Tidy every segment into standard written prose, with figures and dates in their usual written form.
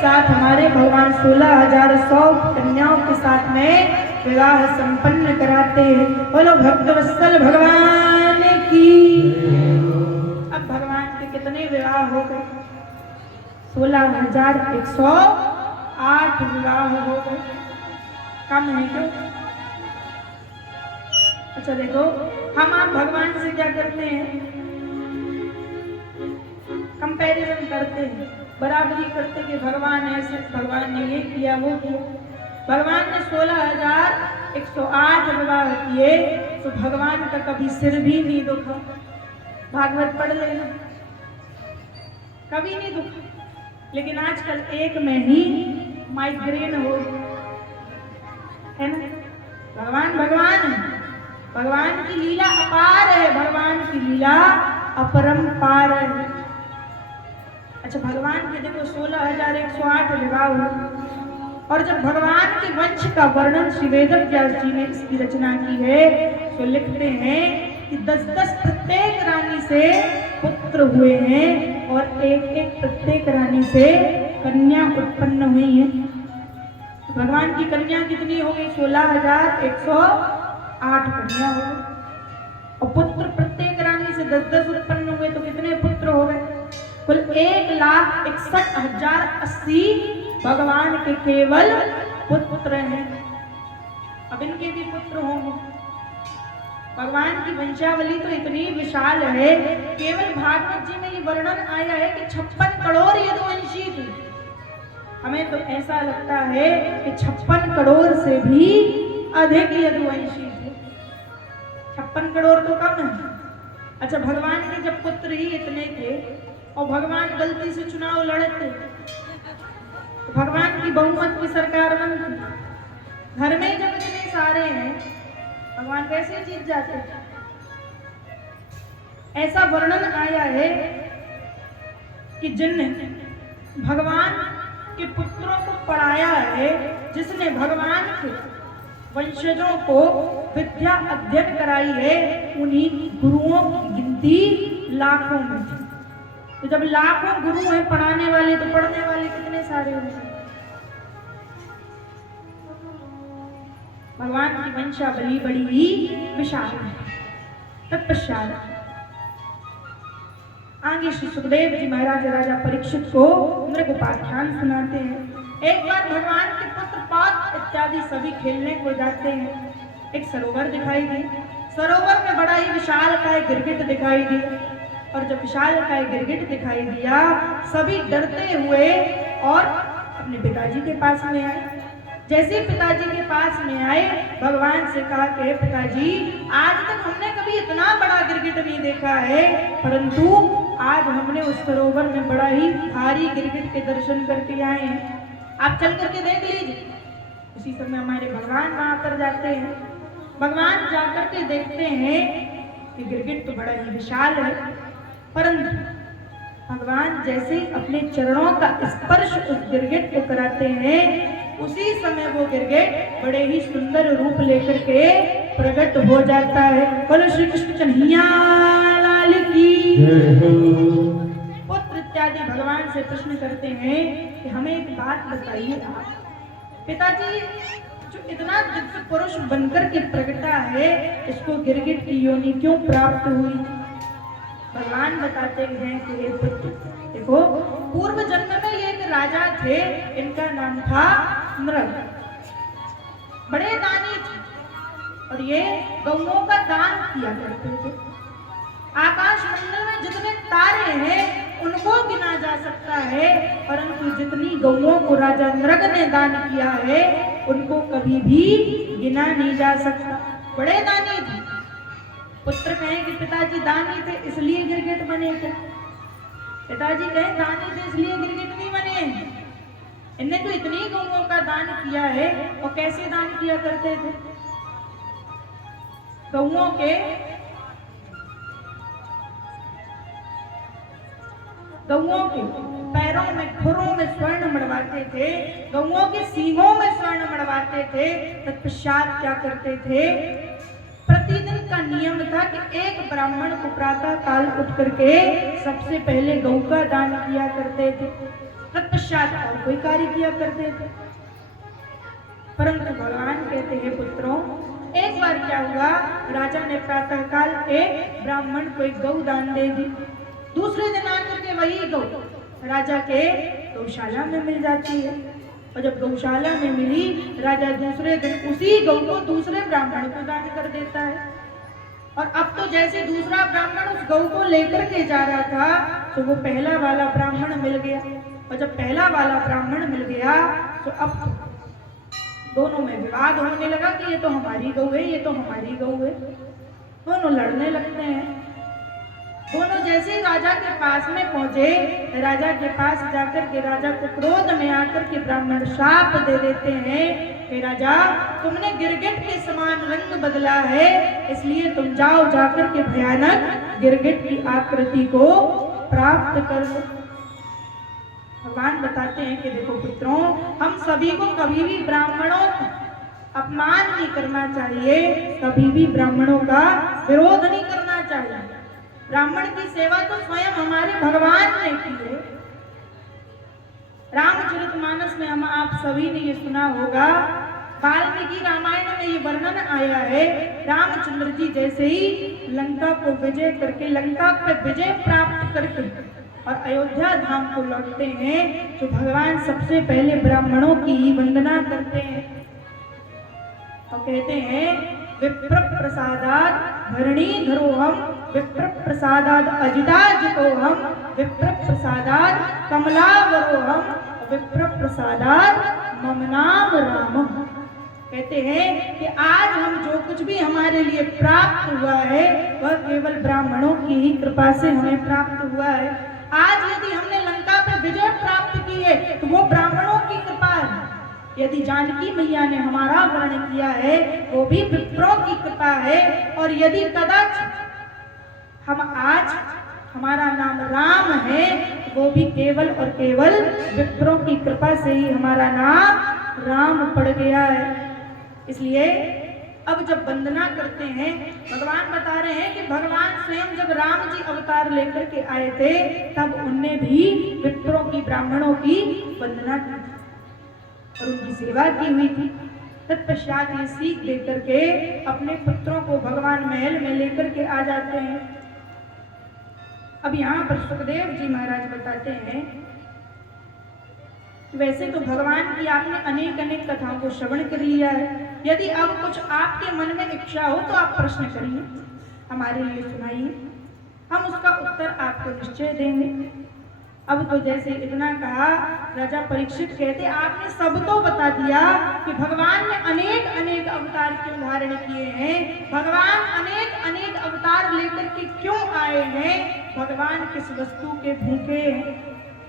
साथ हमारे भगवान 16,100 कन्याओं के साथ में विवाह संपन्न कराते हैं। बोलो भक्तवत्सल भगवान की। अब भगवान के कितने विवाह हो गए? 16,108 विवाह हो गए। कम है क्यों? अच्छा देखो, हम आप भगवान से क्या करते हैं? कंपैरिजन करते हैं, बराबरी करते कि भगवान ऐसे, भगवान ने ये किया वो किया। भगवान ने 16,108 विवाह किए तो भगवान का कभी सिर भी नहीं दुखा। भागवत पढ़ लेना, कभी नहीं दुखा। लेकिन आजकल एक में ही माइग्रेन हो, है ना? भगवान भगवान भगवान की लीला अपार है, भगवान की लीला अपरंपार है। अच्छा, भगवान के देखो 16,108 विवाह हुए और जब भगवान के वंश का वर्णन श्री वेदव्यास जी ने इसकी रचना की है तो लिखते हैं कि 10-10 प्रत्येक रानी से पुत्र हुए हैं और एक-एक प्रत्येक रानी से कन्या उत्पन्न हुई है। भगवान की कन्या कितनी हो गई? 16,108 कन्या हो गई। और पुत्र प्रत्येक रानी से 10-10 उत्पन्न हुए तो कितने पुत्र हो गए? कुल 1,61,080 भगवान के केवल पुत्र हैं। अब इनके भी पुत्र होंगे। भगवान की वंशावली तो इतनी विशाल है, केवल भागवत जी में ये वर्णन आया है कि 56 करोड़ यदुवंशी थे। हमें तो ऐसा लगता है कि 56 करोड़ से भी अधिक यदुवंशी थे। 56 करोड़ तो कम है। अच्छा, भगवान के जब पुत्र ही इतने थे और भगवान गलती से चुनाव लड़ते तो भगवान की बहुमत की सरकार बनती। घर में जब इतने सारे हैं, भगवान कैसे जीत जाते? ऐसा वर्णन आया है कि जिनने भगवान के पुत्रों को पढ़ाया है, जिसने भगवान के वंशजों को विद्या अध्ययन कराई है, उन्हीं गुरुओं की गिनती लाखों में थी। तो जब लाखों गुरु हैं पढ़ाने वाले, तो पढ़ने वाले कितने सारे होंगे? भगवान की वंशावली बड़ी ही विशाल है। तत्पश्चात आगे श्री सुखदेव जी महाराज राजा परीक्षित को मृगोपाख्यान सुनाते हैं। एक बार भगवान के पुत्र पौत्र इत्यादि सभी खेलने को जाते हैं। एक सरोवर दिखाई दी। सरोवर में बड़ा ही विशाल का एक गिरगिट दिखाई दी। और जब विशाल का एक गिरगिट दिखाई दिया, सभी डरते हुए और अपने पिताजी के पास में आए। जैसे ही पिताजी के पास में आए, भगवान से कहा कि पिताजी, आज तक हमने कभी इतना बड़ा गिरगिट नहीं देखा है, परंतु आज हमने उस सरोवर में बड़ा ही भारी गिरगिट के दर्शन करके आए हैं, आप चल करके देख लीजिए। उसी समय हमारे भगवान वहां पर जाते हैं। भगवान जाकर के देखते हैं कि गिरगिट तो बड़ा ही विशाल है, परंतु भगवान जैसे अपने चरणों का स्पर्श उस गिरगिट को कराते हैं, उसी समय वो गिरगिट बड़े ही सुंदर रूप लेकर के प्रकट हो जाता है। बोलो श्री कृष्ण कन्हैया लाल की। पुत्र इत्यादि भगवान से प्रश्न करते हैं कि हमें एक बात बताइए आप, पिताजी जो इतना दिव्य पुरुष बनकर के प्रकटा है, इसको गिरगिट की योनि क्यों प्राप्त हुई? भगवान बताते हैं कि हे पुत्र, देखो पूर्व जन्म में ये एक राजा थे, इनका नाम था नृग। बड़े दानी थे और ये गौओं का दान किया करते थे। आकाश मंडल में जितने तारे हैं उनको गिना जा सकता है, परंतु जितनी गौओं को राजा नृग ने दान किया है उनको कभी भी गिना नहीं जा सकता। बड़े दानी थे। पुत्र कहें कि पिताजी दानी थे इसलिए गिरगिट बने थे, पिताजी कहें दानी थे इसलिए गिरगिट नहीं बने। इनने तो इतनी गौओं का दान किया है। और कैसे दान किया करते थे? गौओं के पैरों में, खुरों में स्वर्ण मढ़वाते थे, गौओं के सींगों में स्वर्ण मढ़वाते थे। तत्पश्चात क्या करते थे? प्रतिदिन का नियम था कि एक ब्राह्मण को प्रातः काल उठ करके सबसे पहले गौ का दान किया करते थे। तत्पश्चात और कोई कार्य किया करते थे। परंतु भगवान कहते हैं पुत्रों, एक बार क्या हुआ, राजा ने प्रातःकाल एक ब्राह्मण को एक गौ दान दे दी। दूसरे दिन आकर के वही गौ राजा के गौशाला में मिल जाती है, और जब गौशाला में मिली, राजा दूसरे दिन उसी गौ को दूसरे ब्राह्मण को दान कर देता है। और अब तो जैसे दूसरा ब्राह्मण उस गौ को लेकर के जा रहा था, तो वो पहला वाला ब्राह्मण मिल गया, और जब पहला वाला ब्राह्मण मिल गया, तो अब दोनों में विवाद होने लगा कि ये तो हमारी गौ है, ये तो हमारी गौ है। दोनों लड़ने लगते हैं। दोनों जैसे ही राजा के पास में पहुंचे, राजा के पास जाकर के राजा को क्रोध में आकर के ब्राह्मण शाप दे देते हैं कि राजा, तुमने गिरगिट के समान रंग बदला है, इसलिए तुम जाओ जाकर के भयानक गिरगिट की आकृति को प्राप्त कर लो। भगवान बताते हैं कि देखो पुत्रों, हम सभी को कभी भी ब्राह्मणों का अपमान नहीं करना चाहिए, कभी भी ब्राह्मणों का विरोध नहीं करना चाहिए। ब्राह्मण की सेवा तो स्वयं हमारे भगवान ने की है। रामचरितमानस में हम आप सभी ने ये सुना होगा, वाल्मीकि रामायण में ये वर्णन आया है, रामचंद्र जी जैसे ही लंका को विजय करके, लंका पे विजय प्राप्त करके और अयोध्या धाम को लौटते हैं, तो भगवान सबसे पहले ब्राह्मणों की ही वंदना करते हैं और कहते हैं, विप्र प्रसादाद धरणीधरोहम, विप्र प्रसादाद अजिताजितोहम, विप्र प्रसादाद कमलावरोहम, विप्र प्रसादाद मम नाम रामः। कहते हैं कि आज हम जो कुछ भी हमारे लिए प्राप्त हुआ है, वह केवल ब्राह्मणों की ही कृपा से हमें प्राप्त हुआ है। आज यदि हमने लंका पर विजय प्राप्त की है, तो वो ब्राह्मणों की कृपा है। यदि जानकी मैया ने हमारा वर्ण किया है, वो भी विप्रों की कृपा है। और यदि कदाचित हम आज हमारा नाम राम है, वो भी केवल और केवल विप्रों की कृपा से ही हमारा नाम राम पड़ गया है। इसलिए अब जब वंदना करते हैं, भगवान बता रहे हैं कि भगवान स्वयं जब राम जी अवतार लेकर के आए थे, तब उनने भी विप्रों की, ब्राह्मणों की वंदना की और उनकी सेवा की हुई थी। तत्पश्चात ये सीख देकर के अपने पुत्रों को भगवान महल में लेकर के आ जाते हैं। अब यहाँ पर सुखदेव जी महाराज बताते हैं, वैसे तो भगवान की आपने अनेक अनेक कथाओं को श्रवण कर लिया है, यदि अब कुछ आपके मन में इच्छा हो तो आप प्रश्न करिए, हमारे लिए सुनाइए, हम उसका उत्तर आपको निश्चय देंगे। अब तो जैसे इतना कहा, राजा परीक्षित कहते, आपने सब तो बता दिया कि भगवान ने अनेक अनेक अवतार क्यों धारण किए हैं, भगवान अनेक अनेक अवतार लेकर के क्यों आए हैं, भगवान किस वस्तु के भूखे हैं,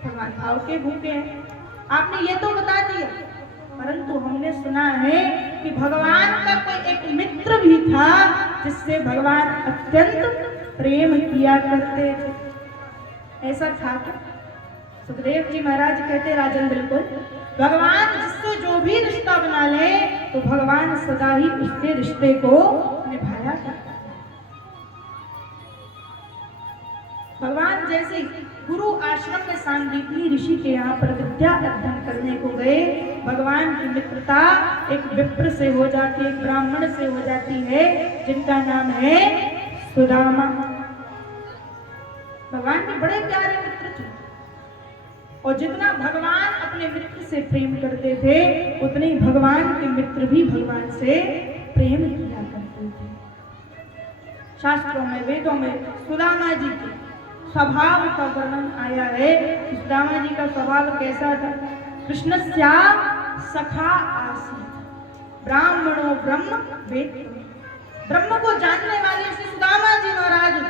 भगवान भाव के भूखे हैं, आपने ये तो बता दिया। परंतु हमने सुना है कि भगवान का कोई एक मित्र भी था जिससे भगवान अत्यंत प्रेम किया करते थे। ऐसा था क्या? सुखदेव जी महाराज कहते, राजन बिल्कुल, भगवान जिससे जो भी रिश्ता बना ले, तो भगवान सदा ही उसके रिश्ते को निभाया करता। भगवान जैसे गुरु आश्रम में सांदीपनी ऋषि के यहाँ पर विद्या अध्ययन करने को गए, भगवान की मित्रता एक विप्र से हो जाती है, एक ब्राह्मण से हो जाती है, जिनका नाम है सुदामा। भगवान के बड़े प्यारे मित्र थे, और जितना भगवान अपने मित्र से प्रेम करते थे, उतने ही भगवान के मित्र भी भगवान से प्रेम किया करते थे। शास्त्रों में, वेदों में सुदामा जी के स्वभाव का वर्णन आया है। सुदामा जी का स्वभाव कैसा था? कृष्णस्या सखा आसीत् ब्राह्मणो ब्रह्म वेद, ब्रह्म को जानने वाले से सुदामा जी महाराज,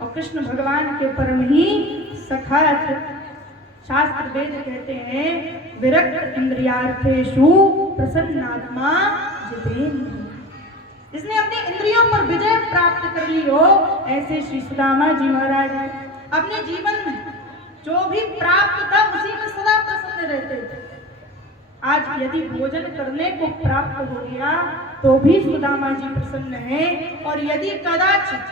और कृष्ण भगवान के परम ही सखा थे। शास्त्र वेद कहते हैं, विरक्त इंद्रियार्थेषु प्रसन्नात्मा जितेन्द्रिय, जिसने अपनी इंद्रियों पर विजय प्राप्त कर ली हो, ऐसे श्री सुदामा जी महाराज अपने जीवन में जो भी प्राप्त था उसी में सदा प्रसन्न रहते थे। आज यदि भोजन करने को प्राप्त हो गया तो भी सुदामा जी प्रसन्न हैं, और यदि कदाचित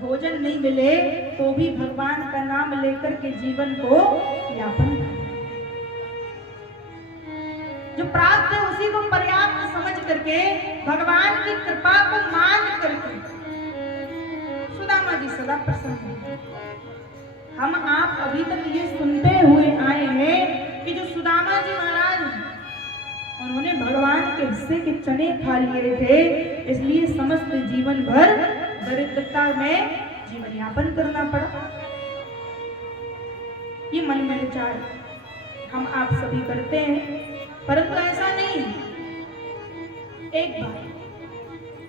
भोजन नहीं मिले तो भी भगवान का नाम लेकर के जीवन को यापन करें। जो प्राप्त है उसी को पर्याप्त समझ करके भगवान की कृपा को मान करके सुदामा जी सदा प्रसन्न हैं। हम आप अभी तक ये सुनते हुए आए हैं कि जो सुदामा जी महाराज उन्होंने भगवान के हिस्से के चने खा लिए थे, इसलिए समस्त जीवन भर दरिद्रता में जीवन यापन करना पड़ा। ये मन में विचार हम आप सभी करते हैं, परंतु ऐसा नहीं। एक बार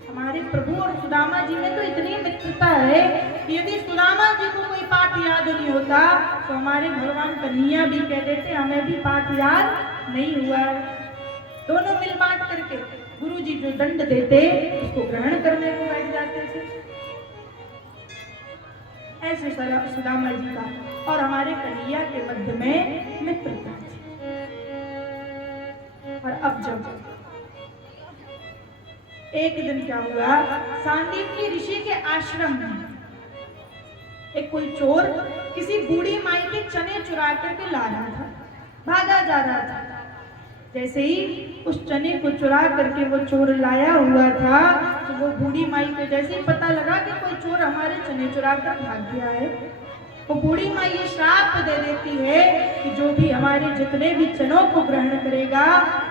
हमारे प्रभु और सुदामा जी में तो इतनी मित्रता है कि यदि सुदामा जी को कोई पाठ याद नहीं होता तो हमारे भगवान कन्हैया भी कह देते हमें भी पाठ याद नहीं हुआ। दोनों मिल बांट करके गुरु जी जो दंड देते उसको ग्रहण करने को बैठ जाते थे। ऐसे सुदामा जी का और हमारे कन्हैया के मध्य में मित्रता थी। और अब जब एक दिन क्या हुआ, सांदीपनी ऋषि के आश्रम में एक कोई चोर किसी बूढ़ी माई के चने चुरा करके ला रहा था, भागा जा रहा था। जैसे ही उस चने को चुरा करके वो चोर लाया हुआ था तो वो बूढ़ी माई को जैसे ही पता लगा कि कोई चोर हमारे चने चुरा कर भाग गया है, वो बूढ़ी माई ये श्राप दे देती है कि जो भी हमारे जितने भी चनों को ग्रहण करेगा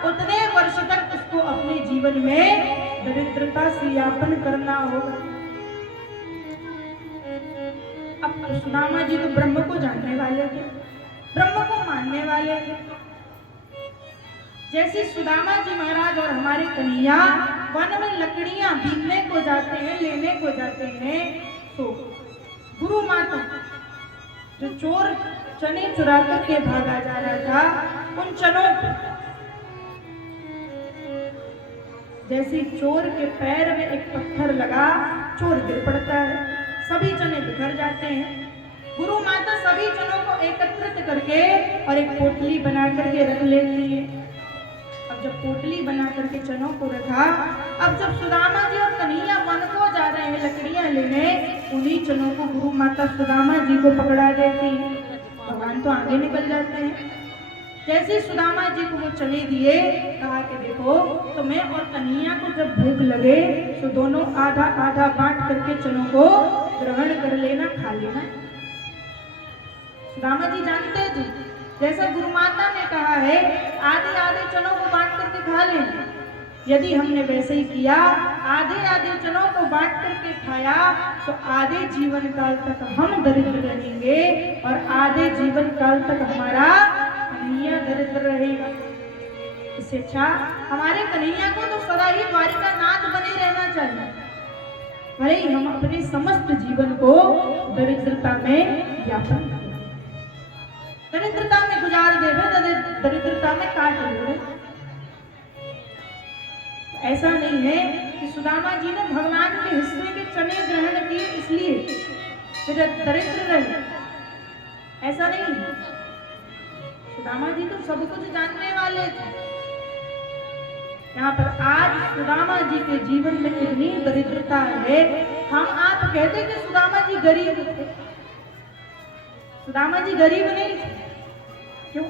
उतने वर्ष तक उसको अपने जीवन में दरिद्रता से यापन करना होगा। अब सुदामा जी तो ब्रह्म को जानने वाले थे, ब्रह्म को मानने वाले थे। जैसे सुदामा जी महाराज और हमारे कन्हैया वन में लकड़ियां बीनने को जाते हैं, लेने को जाते हैं, तो गुरु माता जो चोर चने चुरा करके भागा जा रहा था, उन चनों पर जैसे चोर के पैर में एक पत्थर लगा, चोर गिर पड़ता है, सभी चने बिखर जाते हैं। गुरु माता सभी चनों को एकत्रित करके और एक पोटली बना करके रख लेती है। अब जब पोटली बना करके चनों को रखा, अब जब सुदामा जी और कन्हैया वन को जा रहे हैं लकड़ियां लेने, उन्हीं चनों को गुरु माता सुदामा जी को पकड़ा देती है। भगवान तो आगे निकल जाते हैं। जैसे सुदामा जी को वो चने दिए, कहा कि देखो तुम्हें और कन्हैया को जब भूख लगे तो दोनों आधा आधा बांट करके चनों को ग्रहण कर लेना, खा लेना। सुदामा जी जानते थे जैसा गुरु माता ने कहा है आधे आधे चनों को बांट करके खा लेना। यदि हमने वैसे ही किया, आधे आधे चनों को बांट करके खाया, तो आधे जीवन काल तक हम दरिद्र रहेंगे और आधे जीवन काल तक हमारा कन्हैया दरिद्र रहेगा। इससे अच्छा हमारे कन्हैया को तो सदा ही द्वारिका नाथ बने रहना चाहिए, भले ही हम अपने समस्त जीवन को दरिद्रता में यापन करें, दरिद्रता में गुजार देवे, दरिद्रता में काट देवे। ऐसा नहीं है कि सुदामा जी ने भगवान के हिस्से के चने ग्रहण किए इसलिए दरिद्र रहे, ऐसा नहीं। सुदामा जी तो सब कुछ जानने वाले थे। यहाँ पर आज सुदामा जी के जीवन में कितनी दरिद्रता है। हम आप कहते कि सुदामा जी गरीब थे, सुदामा जी गरीब नहीं थे। क्यों?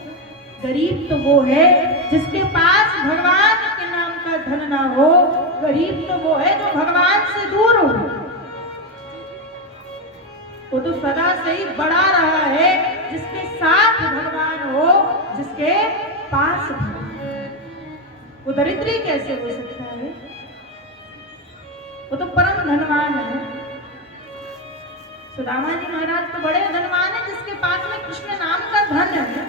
गरीब तो वो है जिसके पास भगवान के नाम का धन ना हो, गरीब तो वो है जो भगवान से दूर हो। वो तो सदा से ही बड़ा रहा है जिसके साथ भगवान हो, जिसके पास भगवान। वो दरिद्री कैसे हो सकता है? वो तो परम धनवान है। सुदामा जी महाराज तो बड़े धनवान है जिसके पास में कृष्ण नाम का धन है।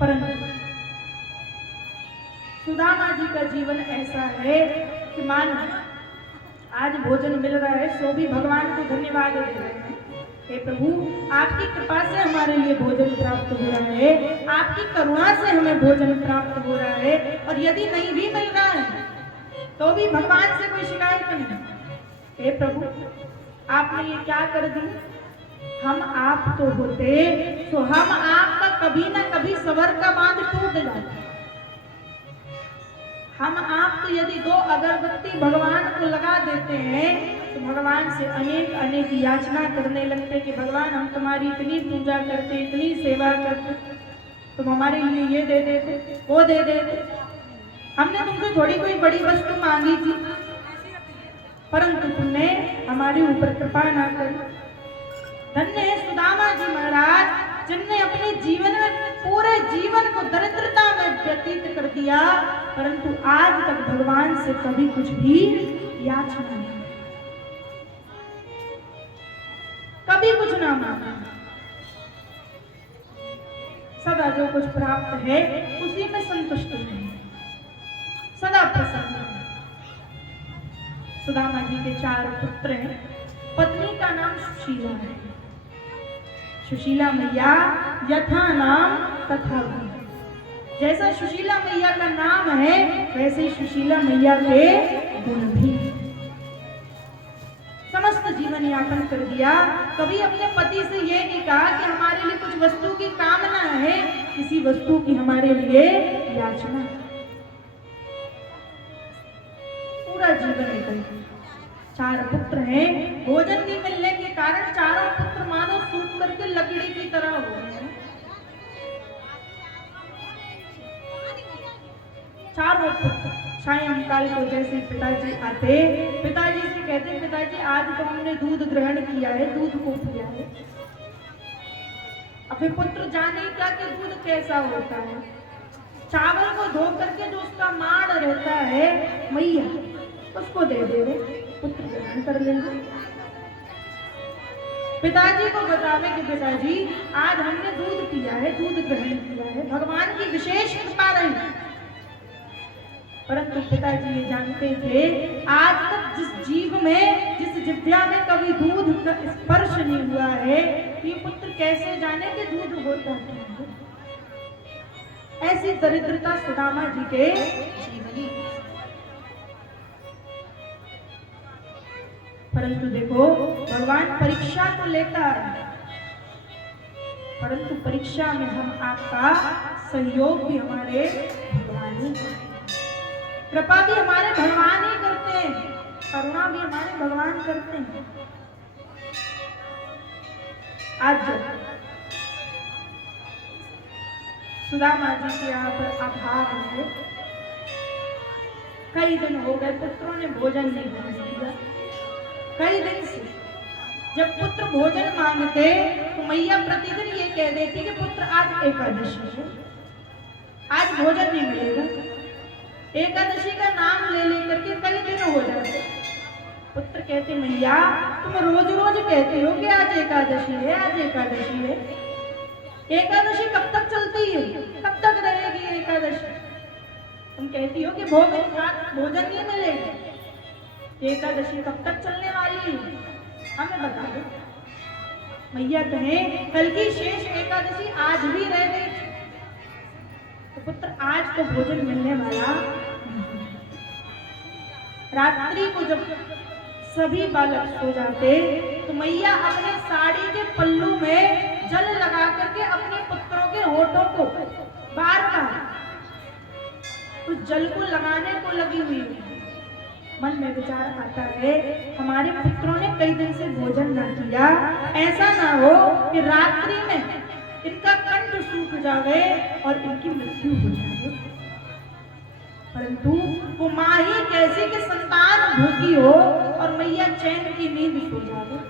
परंतु सुदामा जी का जीवन ऐसा है कि मान आज भोजन मिल रहा है सो भी भगवान को धन्यवाद दे रहे हैं। हे प्रभु, आपकी कृपा से हमारे लिए भोजन प्राप्त हो रहा है, आपकी करुणा से हमें भोजन प्राप्त हो रहा है, और यदि नहीं भी मिल रहा है तो भी भगवान से कोई शिकायत नहीं। हे प्रभु, आपने ये क्या कर दी? हम आप तो होते तो हम आपका कभी ना कभी सबर का बांध टूट जाता। हम आप तो यदि 2 अगरबत्ती भगवान को लगा देते हैं तो भगवान से अनेक अनेक याचना करने लगते कि भगवान हम तुम्हारी इतनी पूजा करते, इतनी सेवा करते, तुम हमारे लिए ये दे देते, वो दे देते, हमने तुमसे थोड़ी कोई बड़ी वस्तु मांगी थी, परंतु तुमने हमारे ऊपर कृपा ना करी। धन्य है सुदामा जी महाराज, जिनने अपने जीवन में पूरे जीवन को दरिद्रता में व्यतीत कर दिया, परंतु आज तक भगवान से कभी कुछ भी याचना नहीं, कभी कुछ ना मांगा। सदा जो कुछ प्राप्त है उसी में संतुष्ट है, सदा प्रसन्न है। सुदामा जी के 4 पुत्र हैं, पत्नी का नाम सुशीला है। सुशीला मैया यथा नाम तथा गुण, जैसा सुशीला मैया का नाम है वैसे ही सुशीला मैया के गुण भी। समस्त जीवन यापन कर दिया, कभी अपने पति से ये नहीं कहा कि हमारे लिए कुछ वस्तु की कामना है, किसी वस्तु की हमारे लिए याचना। पूरा जीवन निकल गया। 4 पुत्र हैं, भोजन नहीं मिलने के कारण चारों पुत्र मानो सूख करके लकड़ी की तरह हो गए हैं। चारों पुत्र सायंकाल को जैसे पिताजी आते, पिताजी से कहते, पिताजी आज तो हमने दूध ग्रहण किया है, दूध को पिया है। अब पुत्र जाने क्या कि दूध कैसा होता है। चावल को धो करके जो उसका माड़ रहता है मैया, उसको दे देवे, पुत्र ग्रहण कर लेंगे। पिताजी को बतावे कि पिताजी आज हमने दूध पिया है, दूध ग्रहण किया है, भगवान की विशेष कृपा रही। परंतु पिताजी ये जानते थे, आज तक जिस जीव में, जिस जिह्वा में कभी दूध का स्पर्श नहीं हुआ है, ये पुत्र कैसे जाने कि दूध होता है। ऐसी दरिद्रता सुदामा जी के जीवन। परंतु देखो भगवान परीक्षा तो लेता है, परंतु परीक्षा में हम आपका सहयोग भी हमारे भगवान ही, कृपा भी हमारे भगवान ही करते हैं, करुणा भी हमारे भगवान करते हैं। आज सुदामा जी के यहाँ पर अभाव है, कई दिन हो गए पुत्रों ने भोजन नहीं दिया। कई दिन से जब पुत्र भोजन मांगते तो मैया प्रतिदिन ये कह देती कि पुत्र आज एकादशी है, आज भोजन नहीं मिलेगा। एकादशी का नाम ले लेकर के कई दिन हो जाते, पुत्र कहते मैया तुम रोज रोज कहते हो कि आज एकादशी है, आज एकादशी है। एकादशी कब तक चलती है, कब तक रहेगी एकादशी? तुम कहती हो कि भोजन नहीं मिलेगा, एकादशी कब तक चलने वाली है, हमें बता दो। मैया कहें कल की शेष एकादशी आज भी रह गई, तो पुत्र आज तो भोजन मिलने वाला। रात्रि को जब सभी बालक सो जाते तो मैया अपने साड़ी के पल्लू में जल लगा करके अपने पुत्रों के होठों को बार बार उस जल को लगाने को लगी हुई। मन में विचार आता है हमारे पुत्रों ने कई दिन से भोजन न किया, ऐसा ना हो कि रात्रि में इनका कंठ सूख जावे और इनकी मृत्यु हो जाए। परंतु वो माँ ही कैसी कि संतान भूखी हो और मैया चैन की नींद सो जावे।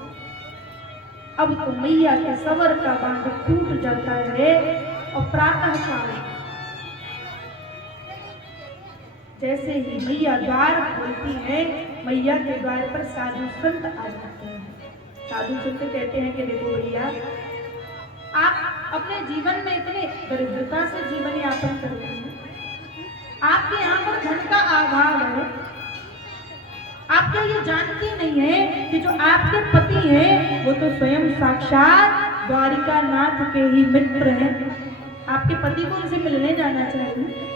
अब तो मैया के सवर का बांध टूट जाता है और प्रातः काल जैसे ही मैया द्वार खोलती है, मैया के द्वार पर साधु संत आ जाते हैं। साधु संत कहते हैं कि देखो भैया आप अपने जीवन में इतने दरिद्रता से जीवन यापन करते हैं, आपके यहाँ पर धन का अभाव है, आप क्या ये जानती नहीं है कि जो आपके पति हैं वो तो स्वयं साक्षात द्वारिका नाथ के ही मित्र हैं। आपके पति को उनसे मिलने जाना चाहिए।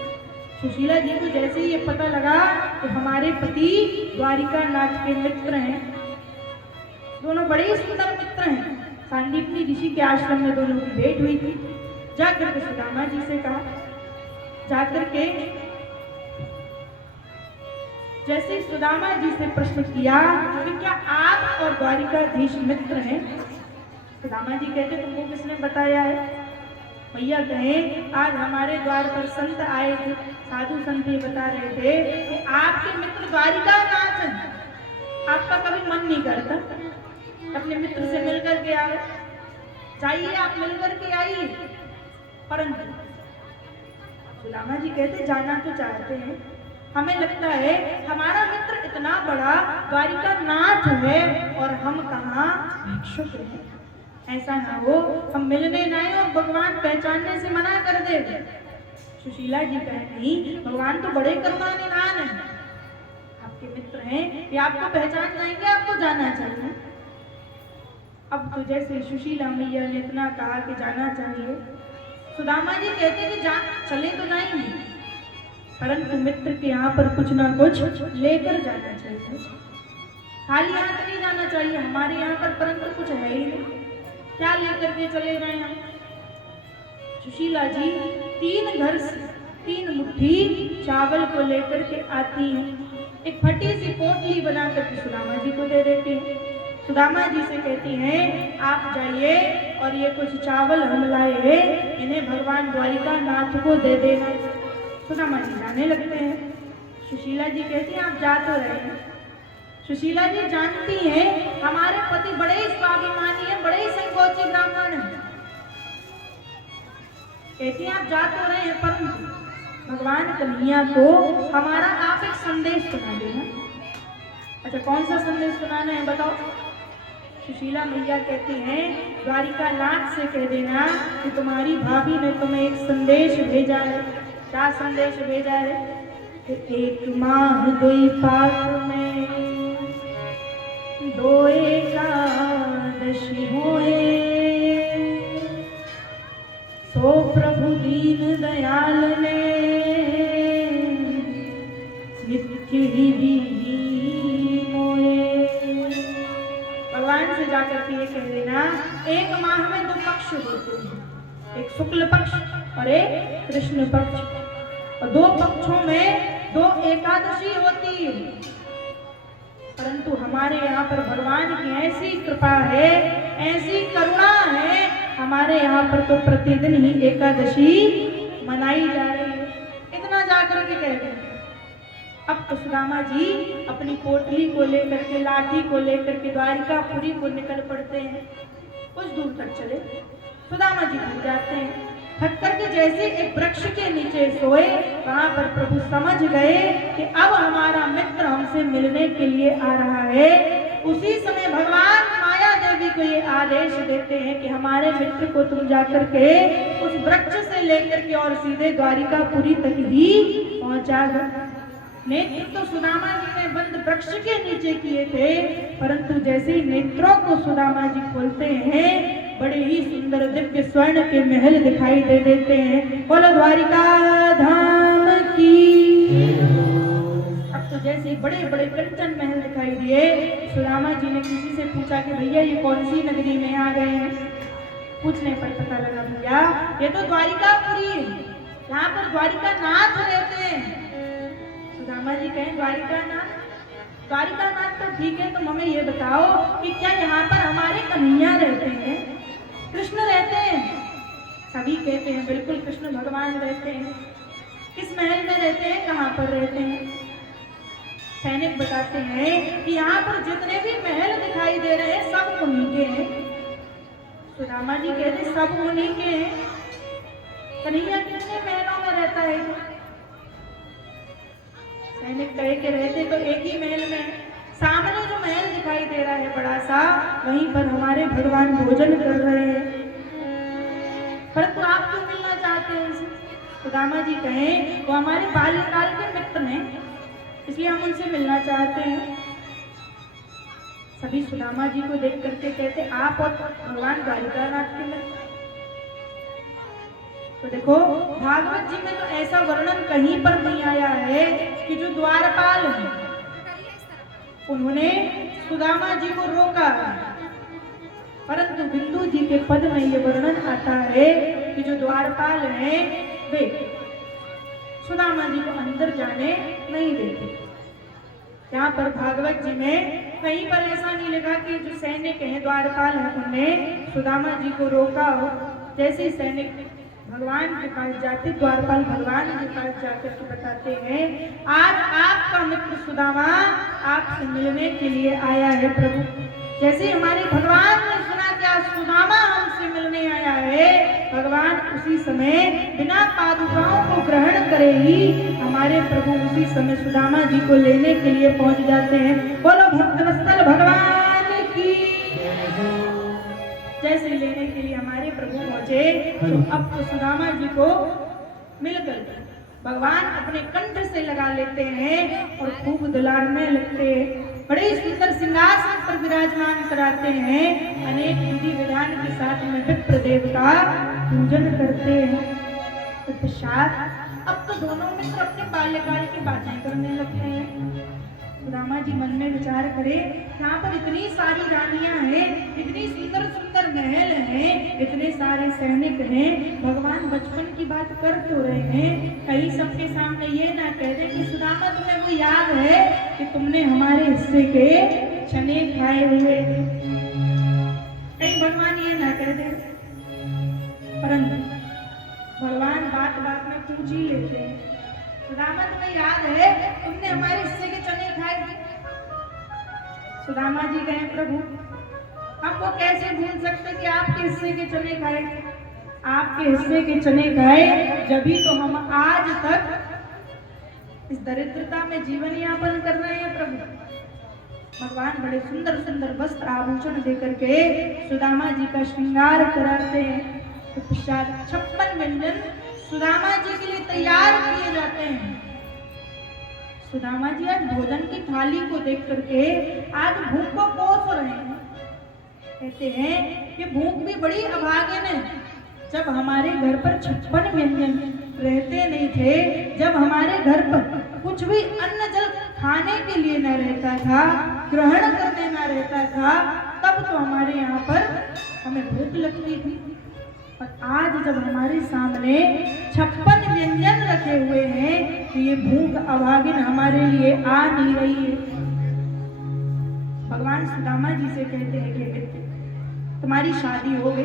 सुशीला जी को जैसे ही ये पता लगा कि हमारे पति द्वारिका नाथ के मित्र हैं, दोनों बड़े ही सुंदर मित्र हैं, सांदीपनी ऋषि के आश्रम में दोनों की भेंट हुई थी। जाकर के सुदामा जी से कहा, जाकर के जैसे सुदामा जी से प्रश्न किया कि क्या आप और द्वारिकाधीश मित्र हैं? सुदामा जी कहते तुमको किसने बताया है? भैया कहें आज हमारे द्वार पर संत आए थे, साधु संत ये बता रहे थे कि आपके मित्र द्वारिका नाथ हैं, आपका कभी मन नहीं करता अपने मित्र से मिलकर के आए, चाहिए आप मिलकर के आइए। परंतु सुदामा जी कहते जाना तो चाहते हैं, हमें लगता है हमारा मित्र इतना बड़ा द्वारिका नाथ है और हम कहाँ भिक्षुक हैं, ऐसा ना हो हम मिलने ना आए और भगवान पहचानने से मना कर दे। सुशीला जी कहे नहीं, भगवान तो बड़े करुणा निधान हैं, आपके मित्र हैं, ये आपको पहचान जाएंगे, आपको जाना चाहिए। अब तो जैसे सुशीला मैया ने इतना कहा कि जाना चाहिए, सुदामा जी कहते कि जा चले तो जाएंगे, परंतु मित्र के यहाँ पर कुछ ना कुछ लेकर जाना चाहिए, खाली हाथ नहीं जाना चाहिए हमारे यहाँ पर, परंतु कुछ है ही नहीं, क्या लेकर के चले गए हम। सुशीला जी 3 घर से 3 मुट्ठी चावल को लेकर के आती हैं, एक फटी सी पोटली बना करके सुदामा जी को दे देती हैं। सुदामा जी से कहती हैं आप जाइए और ये कुछ चावल हम लाए हैं, इन्हें भगवान द्वारिका नाथ को दे देना। सुदामा जी जाने लगते हैं। सुशीला जी कहती हैं आप जा तो रहे हैं। सुशीला जी जानती हैं हमारे पति बड़े ही स्वाभिमानी हैं, बड़े ही संकोची ब्राह्मण हैं, कहती हैं आप जा तो रहे हैं, परंतु भगवान कन्हैया को हमारा आप एक संदेश सुना देना। अच्छा कौन सा संदेश सुनाना है बताओ। सुशीला मैया कहती हैं द्वारिका नाथ से कह देना कि तुम्हारी भाभी ने तुम्हें एक संदेश भेजा है। क्या संदेश भेजा है कि 1 माह 2 पाठ में 2 एकादशी होए, सो प्रभु दीन दयाल ने नित्य ही मोए। भगवान से जाकर के ये कह देना 1 माह में 2 पक्ष होते हैं, एक शुक्ल पक्ष और एक कृष्ण पक्ष, और 2 पक्षों में 2 एकादशी होती है, परंतु हमारे यहाँ पर भगवान की ऐसी कृपा है, ऐसी करुणा है, हमारे यहाँ पर तो प्रतिदिन ही एकादशी मनाई जा रही है। इतना जाकर के कहते हैं। अब तो सुदामा जी अपनी पोटली को लेकर के, लाठी को लेकर के द्वारिकापुरी को निकल पड़ते हैं। कुछ दूर तक चले, सुदामा जी थक जाते हैं, थक करके जैसे एक वृक्ष के नीचे सोए, वहां पर प्रभु समझ गए कि अब हमारा मित्र हमसे मिलने के लिए आ रहा है। उसी समय भगवान माया देवी को ये आदेश देते हैं कि हमारे मित्र को तुम जाकर के उस वृक्ष से लेकर के और सीधे द्वारिकापुरी तक ही पहुंचा दो। नेत्र तो सुदामा जी ने बंद वृक्ष के नीचे किए थे, परंतु जैसे ही नेत्रों को सुदामा जी खोलते हैं, बड़े ही सुंदर दिव्य स्वर्ण के महल दिखाई दे देते हैं। बोलो द्वारिका धाम की। अब तो जैसे बड़े बड़े कंचन महल दिखाई दिए, सुदामा जी ने किसी से पूछा कि भैया ये कौन सी नगरी में आ गए हैं। पूछने पर पता लगा भैया ये तो द्वारिकापुरी है, यहाँ पर द्वारिका नाथ रहते हैं। सुदामा जी कहें द्वारिका नाथ तो ठीक है, तुम हमें ये बताओ कि क्या यहाँ पर हमारे कन्हैया रहते हैं, कृष्ण रहते हैं। सभी कहते हैं बिल्कुल कृष्ण भगवान रहते हैं। किस महल में रहते हैं, कहाँ पर रहते हैं। सैनिक बताते हैं कि यहाँ पर जितने भी महल दिखाई दे रहे हैं सब उन्हीं के हैं। सुदामा जी कहते सब उन्हीं के हैं, कन्हैया कितने महलों में रहता है। सैनिक कहे के रहते तो एक ही महल में, सामने जो महल दिखाई दे रहा है बड़ा सा, वहीं पर हमारे भगवान भोजन कर रहे हैं, परंतु आप क्यों मिलना चाहते हैं उनसे। सुदामा जी कहें वो हमारे बाल्यकाल के मित्र हैं, इसलिए हम उनसे मिलना चाहते हैं। सभी सुदामा जी को देख करके कहते आप और भगवान द्वारिकानाथ के मित्र। तो देखो भागवत जी में तो ऐसा वर्णन कहीं पर नहीं आया है कि जो द्वारपाल हैं उन्होंने सुदामा जी को रोका, परंतु बिंदु जी के पद में ये वर्णन आता है कि जो द्वारपाल हैं वे सुदामा जी को अंदर जाने नहीं देते। यहाँ पर भागवत जी में कहीं पर ऐसा नहीं लिखा कि जो सैनिक हैं द्वारपाल हैं उन्होंने सुदामा जी को रोका हो। जैसे ही सैनिक भगवान के पास जाते, द्वारपाल भगवान के पास जाकर के बताते हैं, आज आपका मित्र सुदामा आपसे मिलने के लिए आया है प्रभु। जैसे हमारे भगवान ने सुना कि आज सुदामा हमसे मिलने आया है, भगवान उसी समय बिना पादुकाओं को ग्रहण करे ही हमारे प्रभु उसी समय सुदामा जी को लेने के लिए पहुंच जाते हैं। बोलो भक्तवत्सल भगवान की। जैसे लेने के लिए हमारे प्रभु पहुंचे तो अब तो सुदामा जी को मिलकर भगवान अपने कंठ से लगा लेते हैं और खूब दुलारने लगते हैं। बड़े सुंदर सिंहासन पर विराजमान कराते हैं। अनेक विधि विधान के साथ में विप्रदेव का पूजन करते हैं। तत्पश्चात अब तो दोनों मित्र अपने बाल्यकाल की बातें करने लगते हैं। सुदामा जी मन में विचार करे, यहाँ पर इतनी सारी रानियां हैं, इतनी सुंदर सुंदर महल हैं, इतने सारे सैनिक हैं, भगवान बचपन की बात कर तो रहे हैं, कहीं सबके सामने ये ना कह दे कि सुदामा तुम्हें वो याद है कि तुमने हमारे हिस्से के चने खाए हुए थे। कहीं भगवान ये ना कह दे। परंतु भगवान बात बात में पूछ ही लेते हैं, सुदामा तुम्हें याद है तुमने हमारे हिस्से के चने खाए थे? सुदामा जी कहे, प्रभु हम वो कैसे भूल सकते कि आपके हिस्से के चने खाए? आपके हिस्से के चने खाए जभी तो हम आज तक इस दरिद्रता में जीवन यापन कर रहे हैं प्रभु। भगवान बड़े सुंदर सुंदर वस्त्र आभूषण देकर के सुदामा जी का श्रृंगार कराते हैं। तो पश्चात 56 व्यंजन सुदामा जी के लिए तैयार किए जाते हैं। सुदामा जी आज भोजन की थाली को देख करके आज भूख को कोस रहे हैं। कहते हैं कि भूख भी बड़ी अभागिन है। जब हमारे घर पर 56 व्यंजन रहते नहीं थे, जब हमारे घर पर कुछ भी अन्न जल खाने के लिए न रहता था, ग्रहण करने न रहता था, तब तो हमारे यहाँ पर हमें भूख लगती थी। और आज जब हमारे सामने 56 व्यंजन रखे हुए हैं तो ये भूख अभागिन हमारे लिए आ नहीं रही है। भगवान सुदामा जी से कहते हैं कि तुम्हारी शादी हो गई,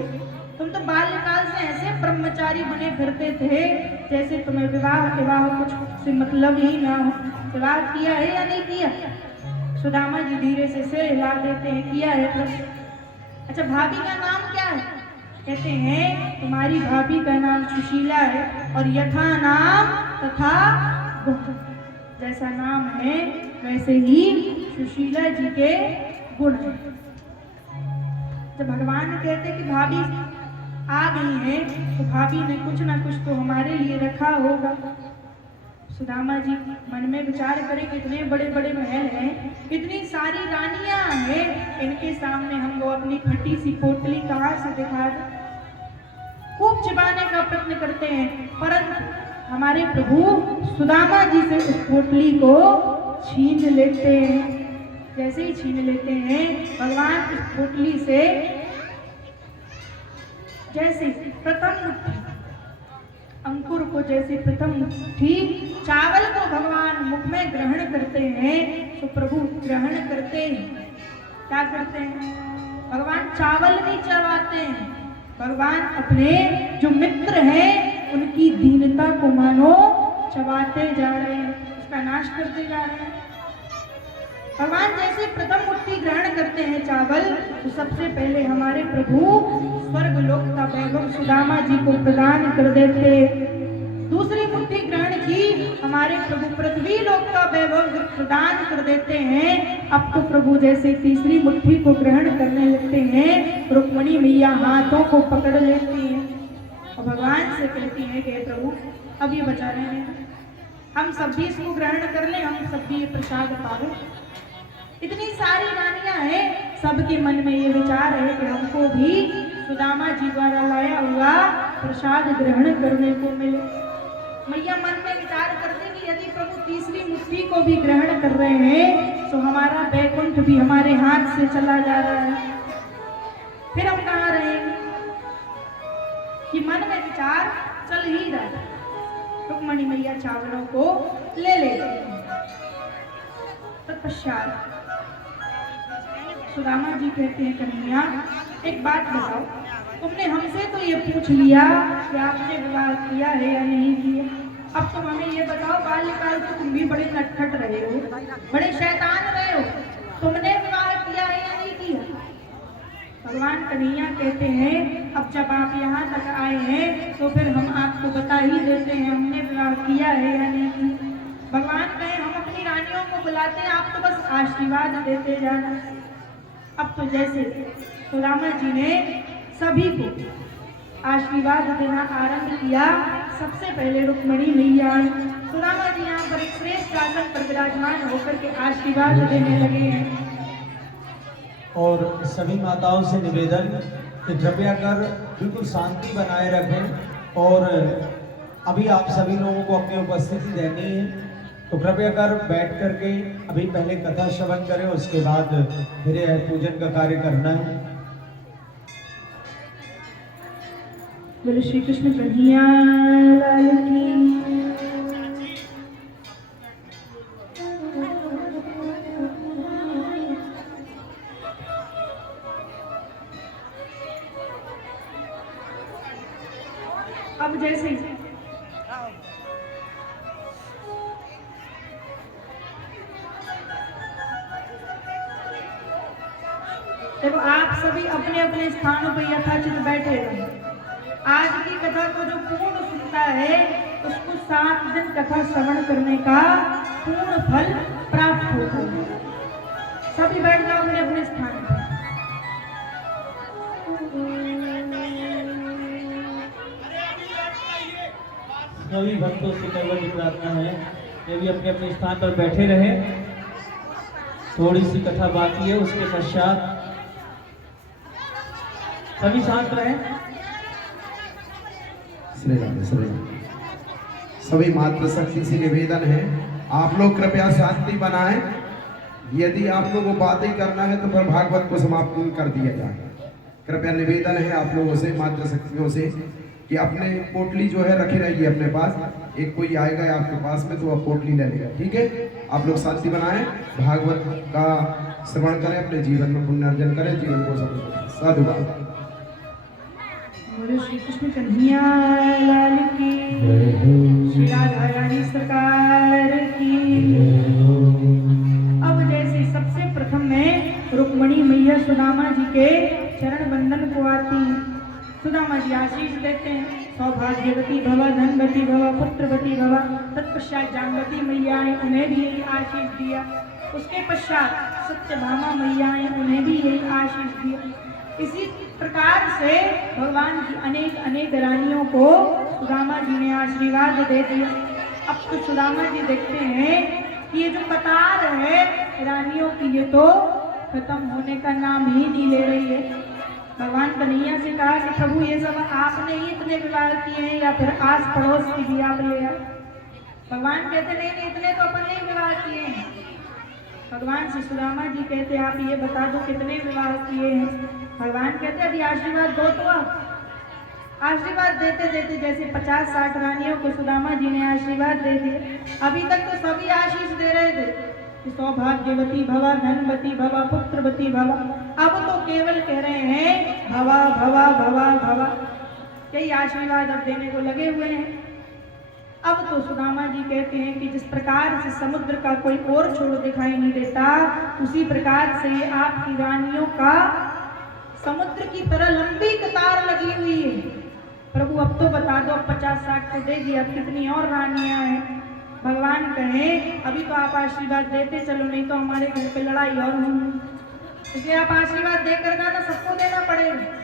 तुम तो बाल्यकाल से ऐसे ब्रह्मचारी बने फिरते थे जैसे तुम्हें विवाह कुछ से मतलब ही ना हो। विवाह किया है या नहीं किया? सुदामा जी धीरे से सिर हिला देते हैं, किया है प्रभु। अच्छा, भाभी का नाम क्या है? कहते हैं तुम्हारी भाभी का नाम सुशीला है और यथा नाम तथा गुण, जैसा नाम है वैसे ही सुशीला जी के गुण हैं। जब भगवान कहते कि भाभी आ गई है तो भाभी ने कुछ ना कुछ तो हमारे लिए रखा होगा। सुदामा जी मन में विचार करें कि इतने बड़े बड़े महल हैं, इतनी सारी रानियां हैं, इनके सामने हम वो अपनी फटी सी पोटली कहाँ से दिखा दें। खूब छिपाने का प्रयत्न करते हैं, परंतु हमारे प्रभु सुदामा जी से उस पोटली को छीन लेते हैं। जैसे ही छीन लेते हैं, भगवान उस पोटली से जैसे प्रथम मुट्ठी अंकुर को, जैसे प्रथम मुट्ठी चावल को भगवान मुख में ग्रहण करते हैं तो प्रभु ग्रहण करते हैं। क्या करते हैं? भगवान चावल नहीं चबाते हैं, भगवान अपने जो मित्र हैं उनकी दीनता को मानो चबाते जा रहे हैं, उसका नाश करते जा रहे हैं। भगवान जैसे प्रथम मुट्ठी ग्रहण करते हैं चावल, तो सबसे पहले हमारे प्रभु स्वर्ग लोक का वैभव सुदामा जी को प्रदान कर देते। दूसरी मुट्ठी ग्रहण की हमारे प्रभु पृथ्वी लोक का वैभव प्रदान कर देते हैं। अब तो प्रभु जैसे तीसरी मुट्ठी को ग्रहण करने लगते हैं, रुक्मिणी मैया हाथों को पकड़ लेती हैं और भगवान से कहती हैं कि प्रभु अब ये बचा रहे हैं, हम सब भी इसको ग्रहण कर लें, हम सब भी ये प्रसाद पावे। इतनी सारी रानियां हैं, सबके मन में ये विचार है कि हमको भी सुदामा जी द्वारा लाया हुआ प्रसाद ग्रहण करने को मिले। मैया मन में विचार करते कि यदि प्रभु तीसरी मुट्ठी को भी ग्रहण कर रहे हैं तो हमारा वैकुंठ भी हमारे हाथ से चला जा रहा है, फिर हम कहाँ रहेंगे। कि मन में विचार चल ही रहा है। रुक्मिणी मैया चावलों को ले लेते हैं। तत्पश्चात सुदामा जी कहते हैं, कन्हैया एक बात बताओ, तुमने हमसे तो ये पूछ लिया कि आपने विवाह किया है या नहीं किया। अब तुम हमें ये बताओ, बाल्यकाल से तुम भी बड़े नटखट रहे हो, बड़े शैतान रहे हो, तुमने विवाह किया है या नहीं किया। भगवान कन्हैया कहते हैं अब जब आप यहाँ तक आए हैं तो फिर हम आपको बता ही देते हैं हमने विवाह किया है या नहीं किया। भगवान कहे हम अपनी रानियों को बुलाते हैं, आप तो बस आशीर्वाद देते जाना। अब तो जैसे सुदामा जी ने सभी को आशीर्वाद देना आरंभ किया, सबसे पहले रुक्मिणी मैया सुदामा जी यहाँ पर एक श्रेष्ठ आसन पर विराजमान होकर के आशीर्वाद देने लगे हैं। और सभी माताओं से निवेदन कि कृपया कर बिल्कुल शांति बनाए रखें और अभी आप सभी लोगों को अपनी उपस्थिति देनी है, तो कृपया कर बैठ करके अभी पहले कथा श्रवण करें, उसके बाद फिर पूजन का कार्य करना है। बोलो श्री कृष्ण कन्हैया लाल की। अब जैसे देखो आप सभी अपने अपने स्थानों पर यथाचित बैठे रहे। आज की कथा को जो पूर्ण सुनता है उसको 7 दिन कथा श्रवण करने का पूर्ण फल प्राप्त होता है। सभी बैठ जाओ अपने अपने स्थान पर। सभी भक्तों से केवल प्रार्थना है कि भी अपने अपने स्थान पर बैठे रहे। थोड़ी सी कथा बाकी है, उसके पश्चात सभी शांत रहे। श्री राम श्री राम। सभी मातृशक्ति से निवेदन है आप लोग कृपया शांति बनाएं। यदि आप लोगों को बातें करना है तो फिर भागवत को समाप्त कर दिया जाए। कृपया निवेदन है आप लोगों से, मातृशक्तियों से, कि अपने पोटली जो है रखे रहिए अपने पास। एक कोई आएगा आपके पास में तो आप पोटली ले लेगा, ठीक है। आप लोग शांति बनाएं, भागवत का श्रवण करें, अपने जीवन में पुण्य अर्जन करें, जीवन को सफल करें। साधुवाद। बोलो श्री कृष्ण कन्हैया लाल की, श्री राधा रानी सरकार की। अब जैसे सबसे प्रथम में रुक्मिणी मैया सुदामा जी के चरण बंदन को आती है। सुदामा जी आशीष देते हैं, सौभाग्यवती भव, धनवती भव, पुत्रवती भव। तत्पश्चात जाम्बती मैयाएं, उन्हें भी यही आशीष दिया। उसके पश्चात सत्यभामा मैयाएं, उन्हें भी यही आशीष दिया। इसी प्रकार से भगवान की अनेक अनेक रानियों को सुदामा जी ने आशीर्वाद दे दिया। अब तो सुदामा जी देखते हैं कि ये जो कतार है रानियों की ये तो खत्म होने का नाम ही नहीं ले रही है। भगवान कन्हैया से कहा कि प्रभु ये सब आपने ही इतने विवाह किए हैं या फिर आस पड़ोस की भी आप ले आए। भगवान कहते नहीं इतने तो अपन नहीं विवाह किए हैं। भगवान से सुदामा जी कहते आप ये बता दो कितने विवाह किए हैं। भगवान कहते अभी आशीर्वाद दो तो आप। आशीर्वाद देते देते जैसे 50-60 रानियों को सुदामा जी ने आशीर्वाद दे दिए। अभी तक तो सभी आशीष दे रहे थे कि सौभाग्यवती भवा, धनवती भवा, पुत्रवती भवा। अब तो केवल कह रहे हैं भवा भवा भवा भवा। यही आशीर्वाद अब देने को लगे हुए हैं। अब तो सुदामा जी कहते हैं कि जिस प्रकार से समुद्र का कोई और छोर दिखाई नहीं देता, उसी प्रकार से आपकी रानियों का समुद्र की तरह लंबी कतार लगी हुई है। प्रभु अब तो बता दो, अब 50-60 तो दे दिए, अब कितनी और रानियां हैं। भगवान कहें अभी तो आप आशीर्वाद देते चलो, नहीं तो हमारे घर पे लड़ाई और होगी। इसलिए आप आशीर्वाद देकर का तो सबको देना पड़ेगा।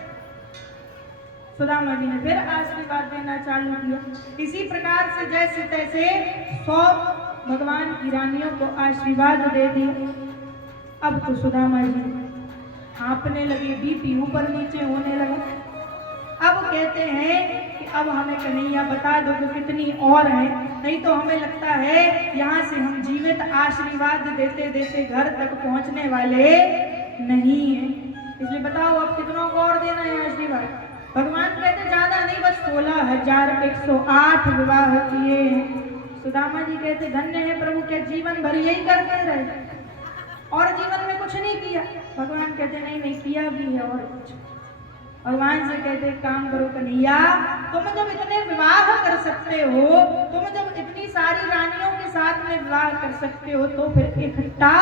सुदामा जी ने फिर आशीर्वाद देना चालू किया। इसी प्रकार से जैसे तैसे 100 भगवान की रानियों को आशीर्वाद दे दिया। अब तो सुदामा जी हाँपने लगे, बीपी ऊपर नीचे होने लगा। अब कहते हैं कि अब हमें कन्हैया बता दो कि कितनी और है, नहीं तो हमें लगता है यहाँ से हम जीवित आशीर्वाद देते देते घर तक पहुँचने वाले नहीं है। इसलिए बताओ अब कितनों को और देना है आशीर्वाद। भगवान कहते ज्यादा नहीं, बस 16,108 विवाह किए हैं। सुदामा जी कहते धन्य है प्रभु, क्या जीवन भर यही करते रहे और जीवन में कुछ नहीं किया। भगवान कहते नहीं नहीं किया भी है और कुछ। भगवान से कहते काम करो कन्हैया, तुम जब इतने विवाह कर सकते हो, तुम जब इतनी सारी रानियों के साथ में विवाह कर सकते हो, तो फिर इकट्ठा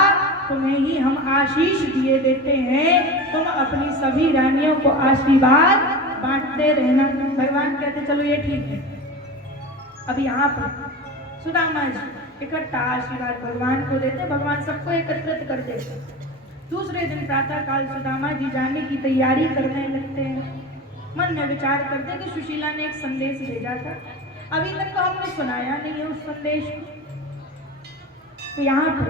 तुम्हें ही हम आशीष दिए देते हैं, तुम अपनी सभी रानियों को आशीर्वाद बांटते रहना। भगवान कहते चलो ये ठीक है। अब यहाँ पर सुदामा जी इकट्ठा आशीर्वाद भगवान को देते, भगवान सबको एकत्रित कर देते। दूसरे दिन प्रातः काल सुदामा जी जाने की तैयारी करने लगते हैं। मन में विचार करते कि सुशीला ने एक संदेश भेजा था, अभी तक तो हमने सुनाया नहीं है उस संदेश को। तो यहाँ पर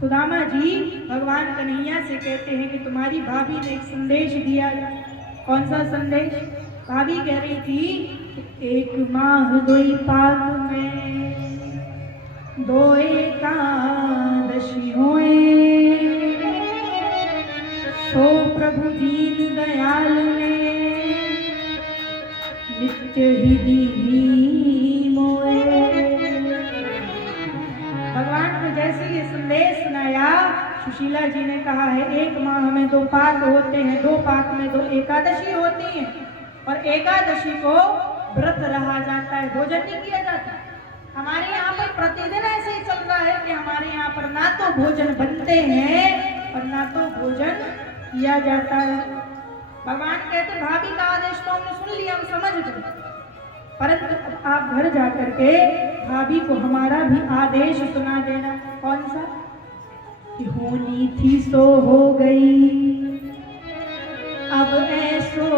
सुदामा जी भगवान कन्हैया से कहते हैं कि तुम्हारी भाभी ने एक संदेश दिया। कौन सा संदेश? भाभी कह रही थी एक माह दोई पाक में दो एकादशी होए, सो प्रभु दीन दयाल ने नित्य ही दीनी मोए। भगवान को जैसे ये संदेश सुनाया, सुशीला जी ने कहा है एक माह में दो पाक होते हैं, दो पाक में दो एकादशी होती है, और एकादशी को व्रत रहा जाता है, भोजन नहीं किया जाता। हमारे यहाँ पर प्रतिदिन ऐसे ही चल रहा है कि हमारे यहाँ पर ना तो भोजन बनते हैं और ना तो भोजन किया जाता है। भगवान कहते भाभी का आदेश तो हमने सुन लिया, हम समझ गए, परंतु अब आप घर जाकर के भाभी को हमारा भी आदेश सुना देना। कौन सा? कि होनी थी सो हो गई, अब ऐसो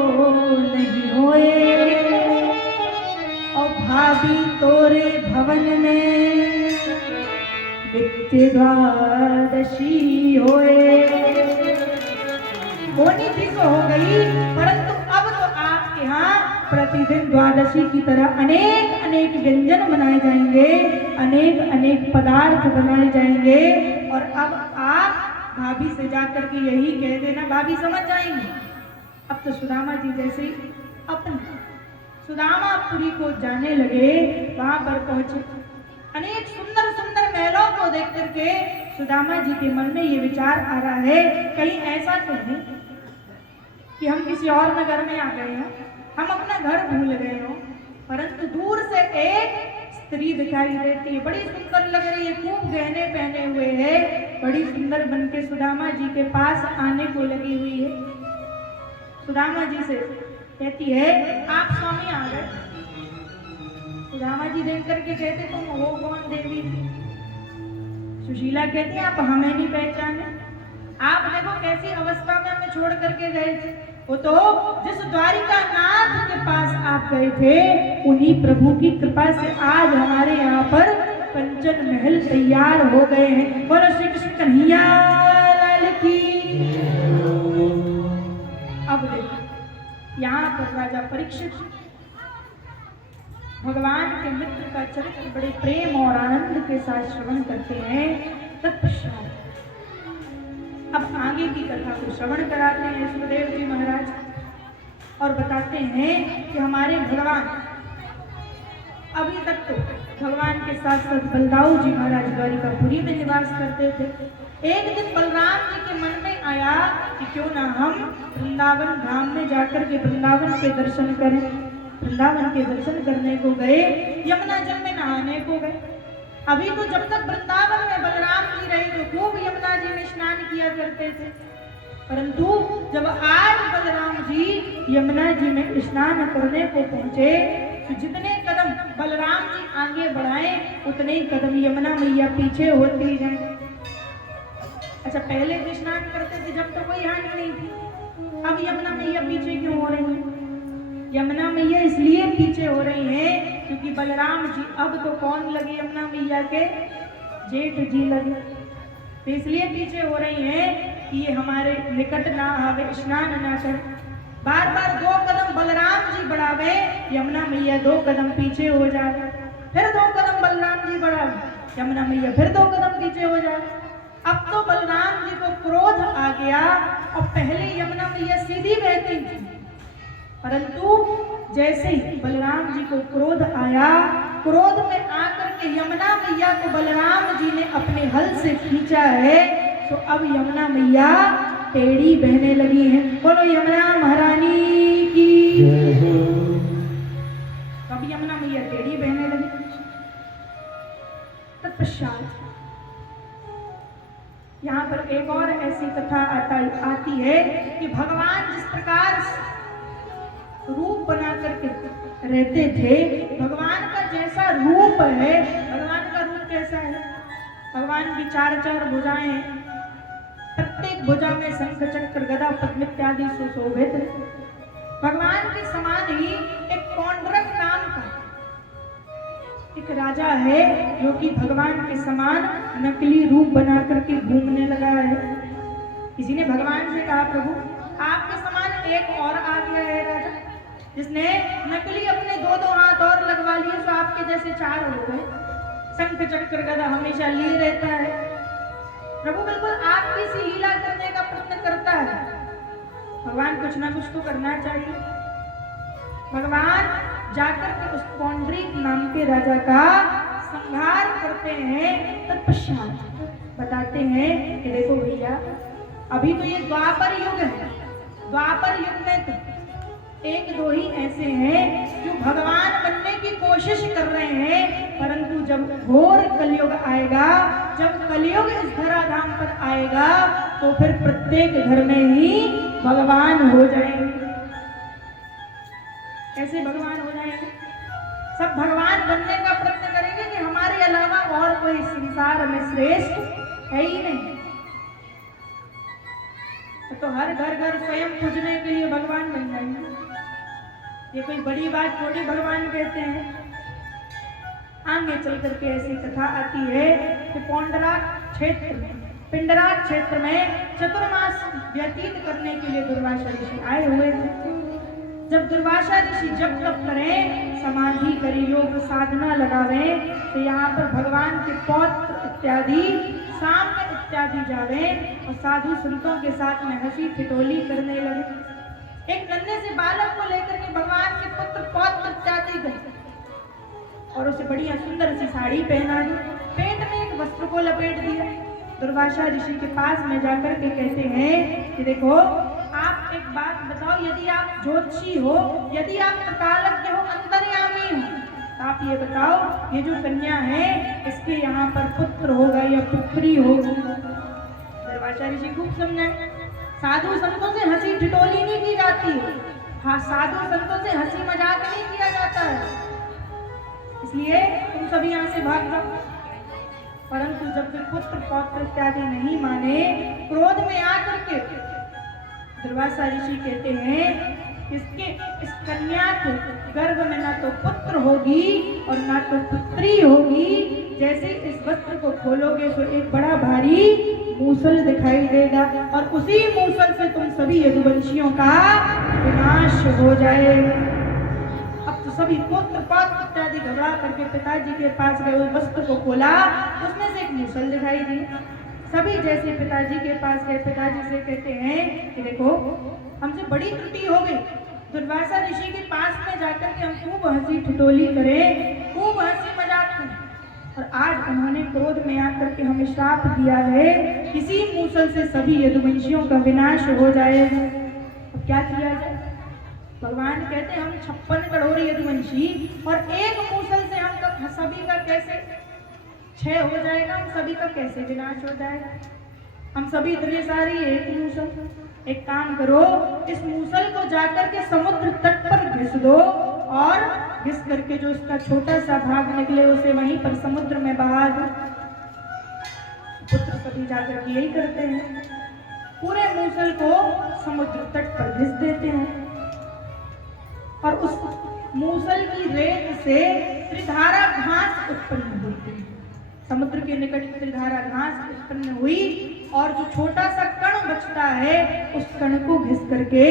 नहीं होए, और भाभी तोरे भवन में नित्य द्वादशी होए। होनी थी सो हो गई, परंतु अब तो आपके यहाँ प्रतिदिन द्वादशी की तरह अनेक अनेक व्यंजन बनाए जाएंगे, अनेक अनेक पदार्थ बनाए जाएंगे, और अब आप भाभी से जाकर के यही कह देना, भाभी समझ जाएंगे। अब तो सुदामा जी जैसे ही अपने सुदामापुरी को जाने लगे, वहां पर पहुंचे, अनेक सुंदर सुंदर महलों को देख करके सुदामा जी के मन में ये विचार आ रहा है, कहीं ऐसा तो नहीं कि हम किसी और नगर में आ गए हों, हम अपना घर भूल गए हों। परंतु दूर से एक स्त्री दिखाई देती है, बड़ी सुंदर लग रही है, खूब गहने पहने हुए है, बड़ी सुंदर बनके सुदामा जी के पास आने को लगी हुई है। सुदामा जी से कहती है आप स्वामी आ गए। सुदामा जी देख करके कहते तुम हो कौन देवी? सुशीला कहती है आप हमें नहीं पहचाने, आप देखो कैसी अवस्था में हमें छोड़ करके गए थे, वो तो जिस द्वारिका नाथ के पास आप गए थे, उन्हीं प्रभु की कृपा से आज हमारे यहाँ पर कंचन महल तैयार हो गए हैं। बोलो श्री कृष्ण कन्हैया लाल की। अब देखो यहाँ पर राजा परीक्षित भगवान के मित्र का चरित्र बड़े प्रेम और आनंद के साथ श्रवण करते हैं। तत्पश्चात अब आगे की कथा को श्रवण कराते हैं सुखदेव जी महाराज, और बताते हैं कि हमारे भगवान अभी तक तो भगवान के साथ साथ बलदाऊ जी महाराज द्वारिकापुरी में निवास करते थे। एक दिन बलराम जी के मन में आया कि क्यों ना हम वृंदावन धाम में जाकर के वृंदावन के दर्शन करें। वृंदावन के दर्शन करने को गए, यमुना जल में नहाने को गए। अभी तो जब तक वृंदावन में बलराम जी रहे तो खूब यमुना जी में स्नान किया करते थे, परंतु जब आज बलराम जी यमुना जी में स्नान करने को पहुंचे तो जितने कदम बलराम जी आगे बढ़ाए उतने ही कदम यमुना मैया पीछे होती जाए। अच्छा, पहले जो स्नान करते थे जब तो कोई हानि नहीं थी, अब यमुना मैया पीछे क्यों हो रही है? यमुना मैया इसलिए पीछे हो रही है क्योंकि बलराम जी अब तो कौन लगे यमुना मैया के? जेठ जी लगे, तो इसलिए पीछे हो रही है कि ये हमारे निकट ना आवे, स्नान ना कर। बार बार 2 कदम बलराम जी बढ़ावे, यमुना मैया 2 कदम पीछे हो जाए, फिर 2 कदम बलराम जी बढ़ावे, यमुना मैया फिर 2 कदम पीछे हो जाए। अब तो बलराम जी को क्रोध आ गया और पहले यमुना मैया सीधी बहती थी, परंतु जैसे ही बलराम जी को क्रोध आया, क्रोध में आकर के यमुना मैया को बलराम जी ने अपने हल से खींचा है, तो अब यमुना मैया टेढ़ी बहने लगी हैं। बोलो यमुना महारानी की। कभी यमुना मैया टेढ़ी बहने लगी। तत्पश्चात यहाँ पर एक और ऐसी कथा आती है कि भगवान जिस प्रकार रूप बना करके रहते थे, भगवान का जैसा रूप है, भगवान का रूप कैसा है? भगवान की चार चार भुजाएं हैं, प्रत्येक भुजा में शंख चक्र गदा पद्म इत्यादि सुशोभित। भगवान के समान ही एक पौंड्रक नाम का एक राजा है जो कि भगवान के समान नकली रूप बना करके घूमने लगा है। किसी ने भगवान से कहा, प्रभु आपके समान एक और आ गया है राजा, जिसने नकली अपने दो दो हाथ और लगवा लिए, तो आपके जैसे चार हो गए, शंख चक्र गदा हमेशा लिए रहता है। प्रभु बिल्कुल आपकी सी लीला करने का प्रयत्न करता है। भगवान कुछ ना कुछ तो करना चाहिए। भगवान जाकर के उस पौंड्रिक नाम के राजा का संहार करते हैं। तत्पश्चात बताते हैं कि देखो भैया, अभी तो ये द्वापर युग है, द्वापर युग में तो एक दो ही ऐसे हैं जो भगवान बनने की कोशिश कर रहे हैं, परंतु जब घोर कलयुग आएगा, जब कलयुग इस धराधाम पर आएगा, तो फिर प्रत्येक घर में ही भगवान हो जाएंगे। कैसे भगवान हो जाएंगे? सब भगवान बनने का प्रयत्न करेंगे कि हमारे अलावा और कोई संसार में श्रेष्ठ है ही नहीं। तो हर घर घर स्वयं पूजने के लिए भगवान बन जाएंगे। ये कोई बड़ी बात थोड़ी भगवान कहते हैं। आगे चल करके ऐसी कथा आती है कि पौंडराक क्षेत्र में, पिंडराक क्षेत्र में चतुर्मास व्यतीत करने के लिए दुर्वासा ऋषि आए हुए थे। जब दुर्वासा ऋषि जब तप करें, समाधि करें, योग साधना लगावें, तो यहाँ पर भगवान के पौत्र इत्यादि साम्य इत्यादि जावे और साधु संतों के साथ में हंसी ठिठोली करने लगे। एक नन्हे से बालक को लेकर के भगवान के पुत्र पौत्र इत्यादि गए और उसे बढ़िया सुंदर सी साड़ी पहना दी, पेट में एक वस्त्र को लपेट दिया। दुर्वासा ऋषि के पास में जाकर के कहते हैं कि देखो, आप एक बात बताओ, यदि आप ज्योतिषी हो, यदि आप प्रकालज्ञ हो, अंतर्यामी हो, तो आप ये बताओ, ये जो कन्या है इसके यहाँ पर पुत्र होगा या पुत्री होगी? दुर्वासा ऋषि खूब समझाए, साधु संतों से हंसी ठिठोली नहीं की जाती है। हाँ, साधु संतों से हंसी मजाक नहीं किया जाता है, इसलिए तुम सभी यहाँ से भाग जाओ। परंतु जब वे पुत्र पौत्र इत्यादि नहीं माने, क्रोध में आकर के दुर्वासा ऋषि कहते हैं, इस कन्या के गर्भ में ना तो पुत्र होगी और ना तो पुत्री होगी। जैसे इस वस्त्र को खोलोगे तो एक बड़ा भारी मूसल दिखाई देगा और उसी मूसल से तुम सभी यदुवंशियों का विनाश हो जाएगा। अब तो सभी पुत्र पौत्र इत्यादि घबरा करके पिताजी के पास गए, उस वस्त्र को खोला, उसमें से एक मूसल दिखाई दी। सभी जैसे पिताजी के पास गए, पिताजी से कहते हैं कि देखो, हमसे बड़ी त्रुटि हो गई, दुर्वासा ऋषि के पास में जाकर के हम खूब हंसी ठिठोली करें, खूब हंसी मजाक करें, और आज उन्होंने क्रोध में आकर के हमें श्राप दिया है, किसी मूसल से सभी यदुवंशियों का विनाश हो जाएगा। अब क्या किया जाए? भगवान कहते हैं, हम 56 करोड़ यदुवंशी और एक मूसल से हम सभी का कैसे क्षय हो जाएगा, हम सभी का कैसे विनाश हो जाएगा? हम सभी इतने सारे एक मूसल। एक काम करो, इस मूसल को जाकर के समुद्र तट पर घिस दो और घिस करके जो इसका छोटा सा भाग निकले उसे वहीं पर समुद्र में बहा दो। पुत्र सभी जाकर के यही करते हैं, पूरे मूसल को समुद्र तट पर घिस देते हैं और उस मूसल की रेत से त्रिधारा घास उत्पन्न होती है। समुद्र के निकट त्रिधारा घास उत्पन्न हुई और जो छोटा सा कण बचता है, उस कण को घिस करके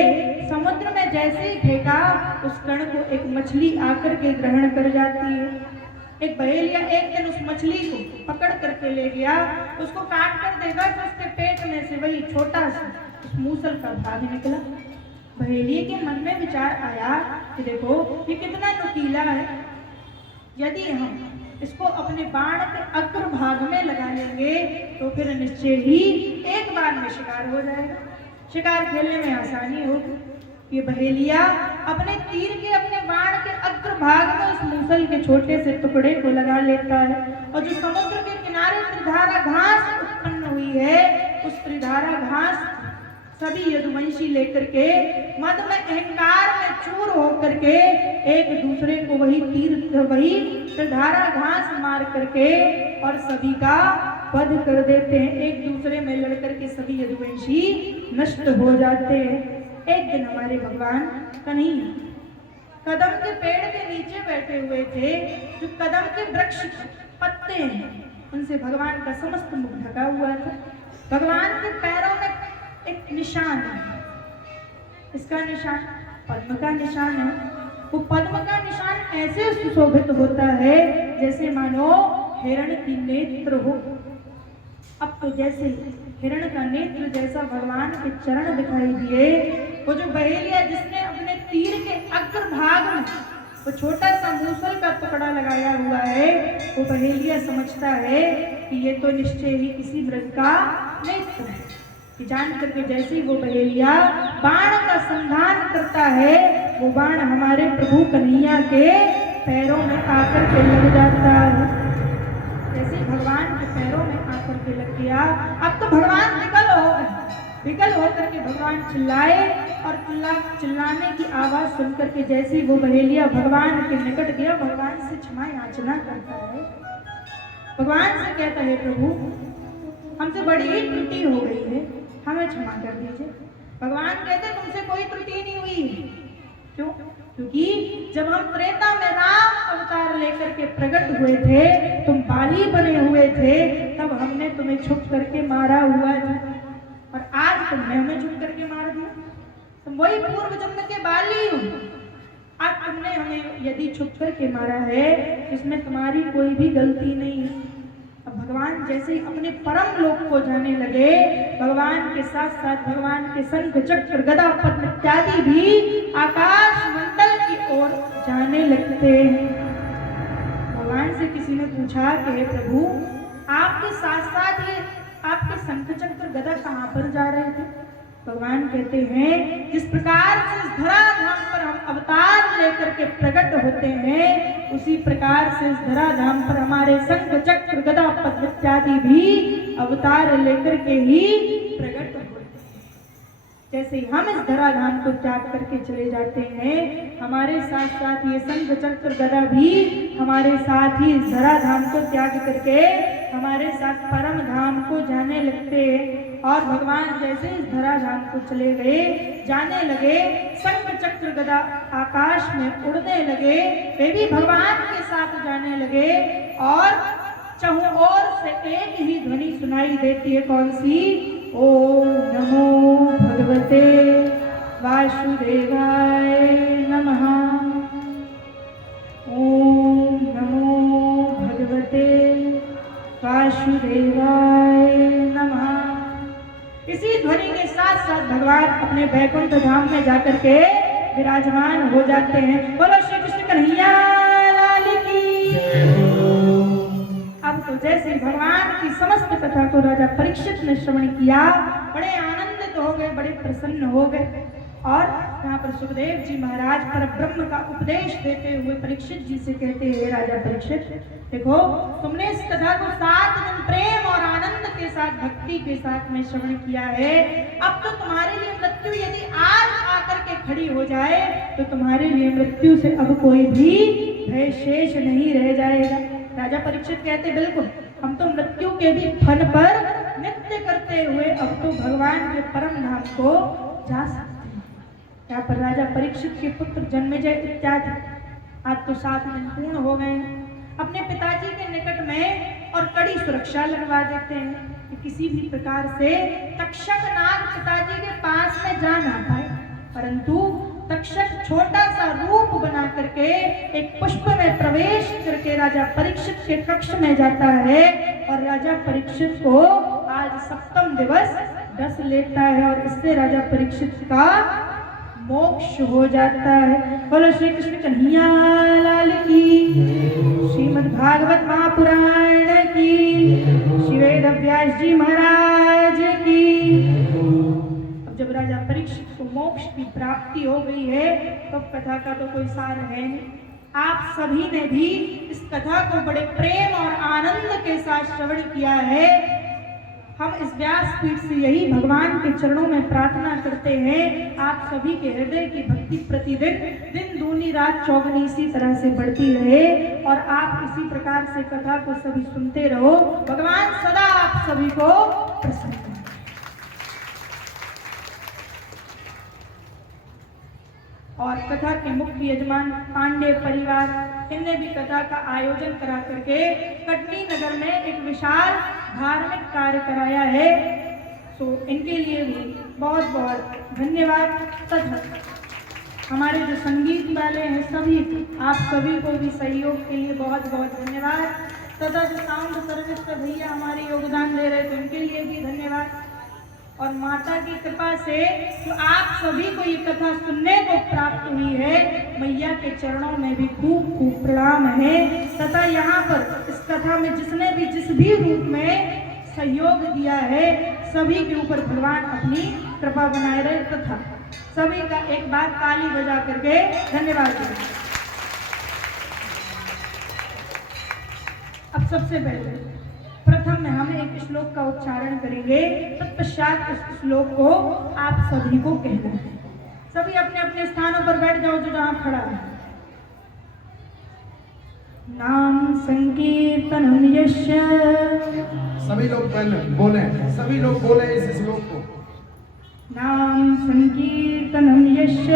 समुद्र में जैसे ही फेंका, उस कण को एक मछली आकर के ग्रहण कर जाती है। एक बहेलिया एक दिन उस मछली को पकड़ करके ले गया, उसको काट कर देखा तो उसके पेट में से वही छोटा सा उस मूसल का भाग निकला। बहेलिए के मन में विचार आया कि देखो, ये कितना नुकीला है, यदि हम इसको अपने बाण के अग्र भाग में लगा लेंगे तो फिर निश्चय ही एक बार में शिकार हो जाएगा। शिकार खेलने में आसानी होगी। ये बहेलिया अपने तीर के, अपने बाण के अग्रभाग में उस मूसल के छोटे से टुकड़े को लगा लेता है और जो समुद्र के किनारे त्रिधारा घास उत्पन्न हुई है, उस त्रिधारा घास सभी यदुवंशी लेकर के मद में अहंकार में चूर होकर के एक दूसरे को वही त्रिधारा घास मार करके और सभी का वध कर देते हैं। एक दूसरे में लड़ करके सभी यदुवंशी नष्ट हो जाते हैं। एक दिन हमारे भगवान कन्हैया कदम के पेड़ के नीचे बैठे हुए थे। जो कदम के वृक्ष पत्ते हैं, उनसे भगवान का समस्त मुख ढका हुआ था। भगवान के पैरों में एक निशान है। इसका निशान पद्म का निशान है। वो पद्म का निशान ऐसे सुशोभित होता है जैसे मानो हिरण की नेत्र हो। अब तो जैसे हिरण का नेत्र जैसा भगवान के चरण दिखाई दिए, वो जो बहेलिया जिसने अपने तीर के अग्रभाग में वो छोटा सा मूसल का टुकड़ा लगाया हुआ है, वो बहेलिया समझता है कि ये तो निश्चय ही किसी मृग का नेत्र है। कि जान करके जैसे ही वो बहेलिया बाण का संधान करता है, वो बाण हमारे प्रभु कन्हैया के पैरों में आकर के लग जाता है। जैसे भगवान के पैरों में आकर के लग गया, अब तो भगवान विकल हो गए। विकल होकर के भगवान चिल्लाए और चिल्लाने की आवाज सुनकर के जैसे ही वो बहेलिया भगवान के निकट गया, भगवान से क्षमा याचना करता है। भगवान से कहता है, प्रभु हमसे बड़ी ही त्रुटि हो गई है, हमें क्षमा कर दीजिए। भगवान कहते तुमसे कोई त्रुटि नहीं हुई। क्यों? क्योंकि जब हम त्रेता में राम अवतार लेकर के प्रकट हुए थे, तुम बाली बने हुए थे, तब हमने तुम्हें छुप करके मारा हुआ था और आज तुमने हमें छुप करके मार दिया। तुम वही पूर्व जन्म के बाली हो। आज तुमने हमें यदि छुप करके मारा है, इसमें तुम्हारी कोई भी गलती नहीं है। अब भगवान जैसे ही अपने परम लोक को जाने लगे, भगवान के साथ साथ भगवान के शंख चक्र गदा पद्म इत्यादि भी आकाश मंडल की ओर जाने लगते हैं। भगवान से किसी ने पूछा कि हे प्रभु, आपके साथ साथ ये आपके शंख चक्र गदा कहाँ पर जा रहे थे? भगवान कहते हैं जिस प्रकार से इस धराधाम पर हम अवतार लेकर के प्रकट होते हैं, उसी प्रकार से इस धराधाम पर हमारे शंख चक्र गदा पद्म इत्यादि भी अवतार लेकर के ही प्रकट होते हैं। जैसे ही हम इस धराधाम को त्याग करके चले जाते हैं, हमारे साथ साथ ये शंख चक्र गदा भी हमारे साथ ही इस धराधाम को त्याग करके हमारे साथ परम धाम को जाने लगते हैं। और भगवान जैसे इस धराधाम को चले गए, जाने लगे, शंख चक्र गदा आकाश में उड़ने लगे, वे भी भगवान के साथ जाने लगे और चहुं ओर से एक ही ध्वनि सुनाई देती है। कौन सी? ओम नमो भगवते वासुदेवाय नमः। ओम नमो भगवते वासुदेवाय नमः। इसी ध्वनि के साथ साथ भगवान अपने वैकुंठ धाम में जाकर के विराजमान हो जाते हैं। बोलो श्री कृष्ण कन्हैया लाल की। अब तो जैसे भगवान की समस्त कथा को राजा परीक्षित ने श्रवण किया, बड़े आनंदित हो गए, बड़े प्रसन्न हो गए। और यहाँ पर सुखदेव जी महाराज पर ब्रह्म का उपदेश देते हुए परीक्षित जी से कहते हैं, राजा परीक्षित, देखो तुमने इस कथा को 7 दिन प्रेम और आनंद के साथ, भक्ति के साथ में श्रवण किया है। अब तो तुम्हारे लिए मृत्यु यदि आज आकर के खड़ी हो जाए, तो तुम्हारे लिए मृत्यु से अब कोई भी भय शेष नहीं रह जाएगा। राजा परीक्षित कहते, बिल्कुल, हम तो मृत्यु के भी फन पर नृत्य करते हुए अब तो भगवान के परम धाम को जा सकते हैं। यहाँ पर राजा परीक्षित के पुत्र जन्मेजय इत्यादि आज तो 7 दिन पूर्ण हो गए, अपने पिताजी के निकट में और कड़ी सुरक्षा लगवा देते हैं कि किसी भी प्रकार से तक्षक नाग पिताजी के पास में जा ना पाए। परंतु तक्षक छोटा सा रूप बना करके एक पुष्प में प्रवेश करके राजा परीक्षित के कक्ष में जाता है और राजा परीक्षित को आज 7वां दिवस डस लेता है और इससे राजा परीक्षित का मोक्ष हो जाता है। बोलो श्री कृष्ण कन्हैया लाल की। श्रीमद् भागवत महापुराण की, श्री वेद व्यास जी महाराज की। अब जब राजा राजा परीक्षित को मोक्ष की प्राप्ति हो गई है, तो कथा का तो कोई सार है नहीं। आप सभी ने भी इस कथा को बड़े प्रेम और आनंद के साथ श्रवण किया है। हम इस व्यासपीठ से यही भगवान के चरणों में प्रार्थना करते हैं, आप सभी के हृदय की भक्ति प्रतिदिन दिन दूनी रात चौगुनी इसी तरह से बढ़ती रहे और आप इसी प्रकार से कथा को सभी सुनते रहो। भगवान सदा आप सभी को प्रसन्न करें। और कथा के मुख्य यजमान पांडे परिवार, इनने भी कथा का आयोजन करा करके कटनी नगर में एक विशाल धार्मिक कार्य कराया है। सो इनके लिए भी बहुत बहुत धन्यवाद। तथा हमारे जो संगीत वाले हैं सभी, आप सभी को भी सहयोग के लिए बहुत बहुत धन्यवाद। तथा जो साउंड सर्विस के भैया हमारे योगदान दे रहे थे उनके लिए भी धन्यवाद। और माता की कृपा से जो आप सभी को ये कथा सुनने को प्राप्त हुई है, मैया के चरणों में भी खूब खूब प्रणाम है। तथा यहाँ पर इस कथा में जिसने भी जिस भी रूप में सहयोग दिया है, सभी के ऊपर भगवान अपनी कृपा बनाए रहे। तथा सभी का एक बार ताली बजा करके धन्यवाद दें। अब सबसे पहले प्रथम में हम एक श्लोक का उच्चारण करेंगे, तत्पश्चात इस श्लोक को आप सभी को कहना है। सभी अपने अपने स्थानों पर बैठ जाओ जो जहां खड़ा है। नाम संकीर्तनम यस्य, सभी लोग बोले, सभी लोग बोले इस श्लोक को। नाम संकीर्तनम यस्य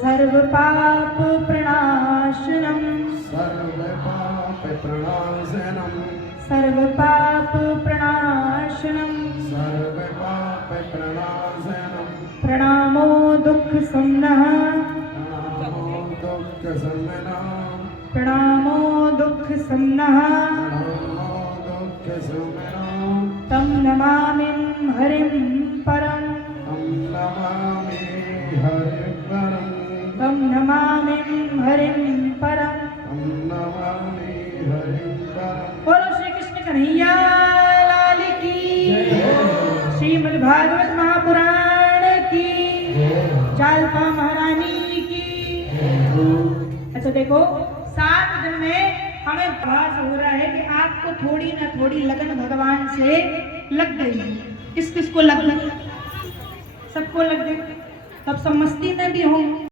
सर्व पाप प्रणाशनम, सर्व पाप प्रणाशनम, सर्व पाप प्रणाशनम, सर्व पाप प्रणाशनम, प्रणामो दुख समनः, प्रणामो दुख समनः, प्रणामो दुख समनः, प्रणामो दुख समनः, तम नमामि हरिं परम, हम नमामि हरिं परम, तम नमामि हरिं परम। हम नमामि हरिं परम। बोलो श्री कृष्ण कन्हैया लाल की, श्रीमद् भागवत महापुराण की, जालपा महारानी की। अच्छा देखो, 7 दिन में हमें आभास हो रहा है कि आपको थोड़ी ना थोड़ी लगन भगवान से लग गई है। किस किस को लग गई? सबको लग गई। तब सब मस्ती में भी हों।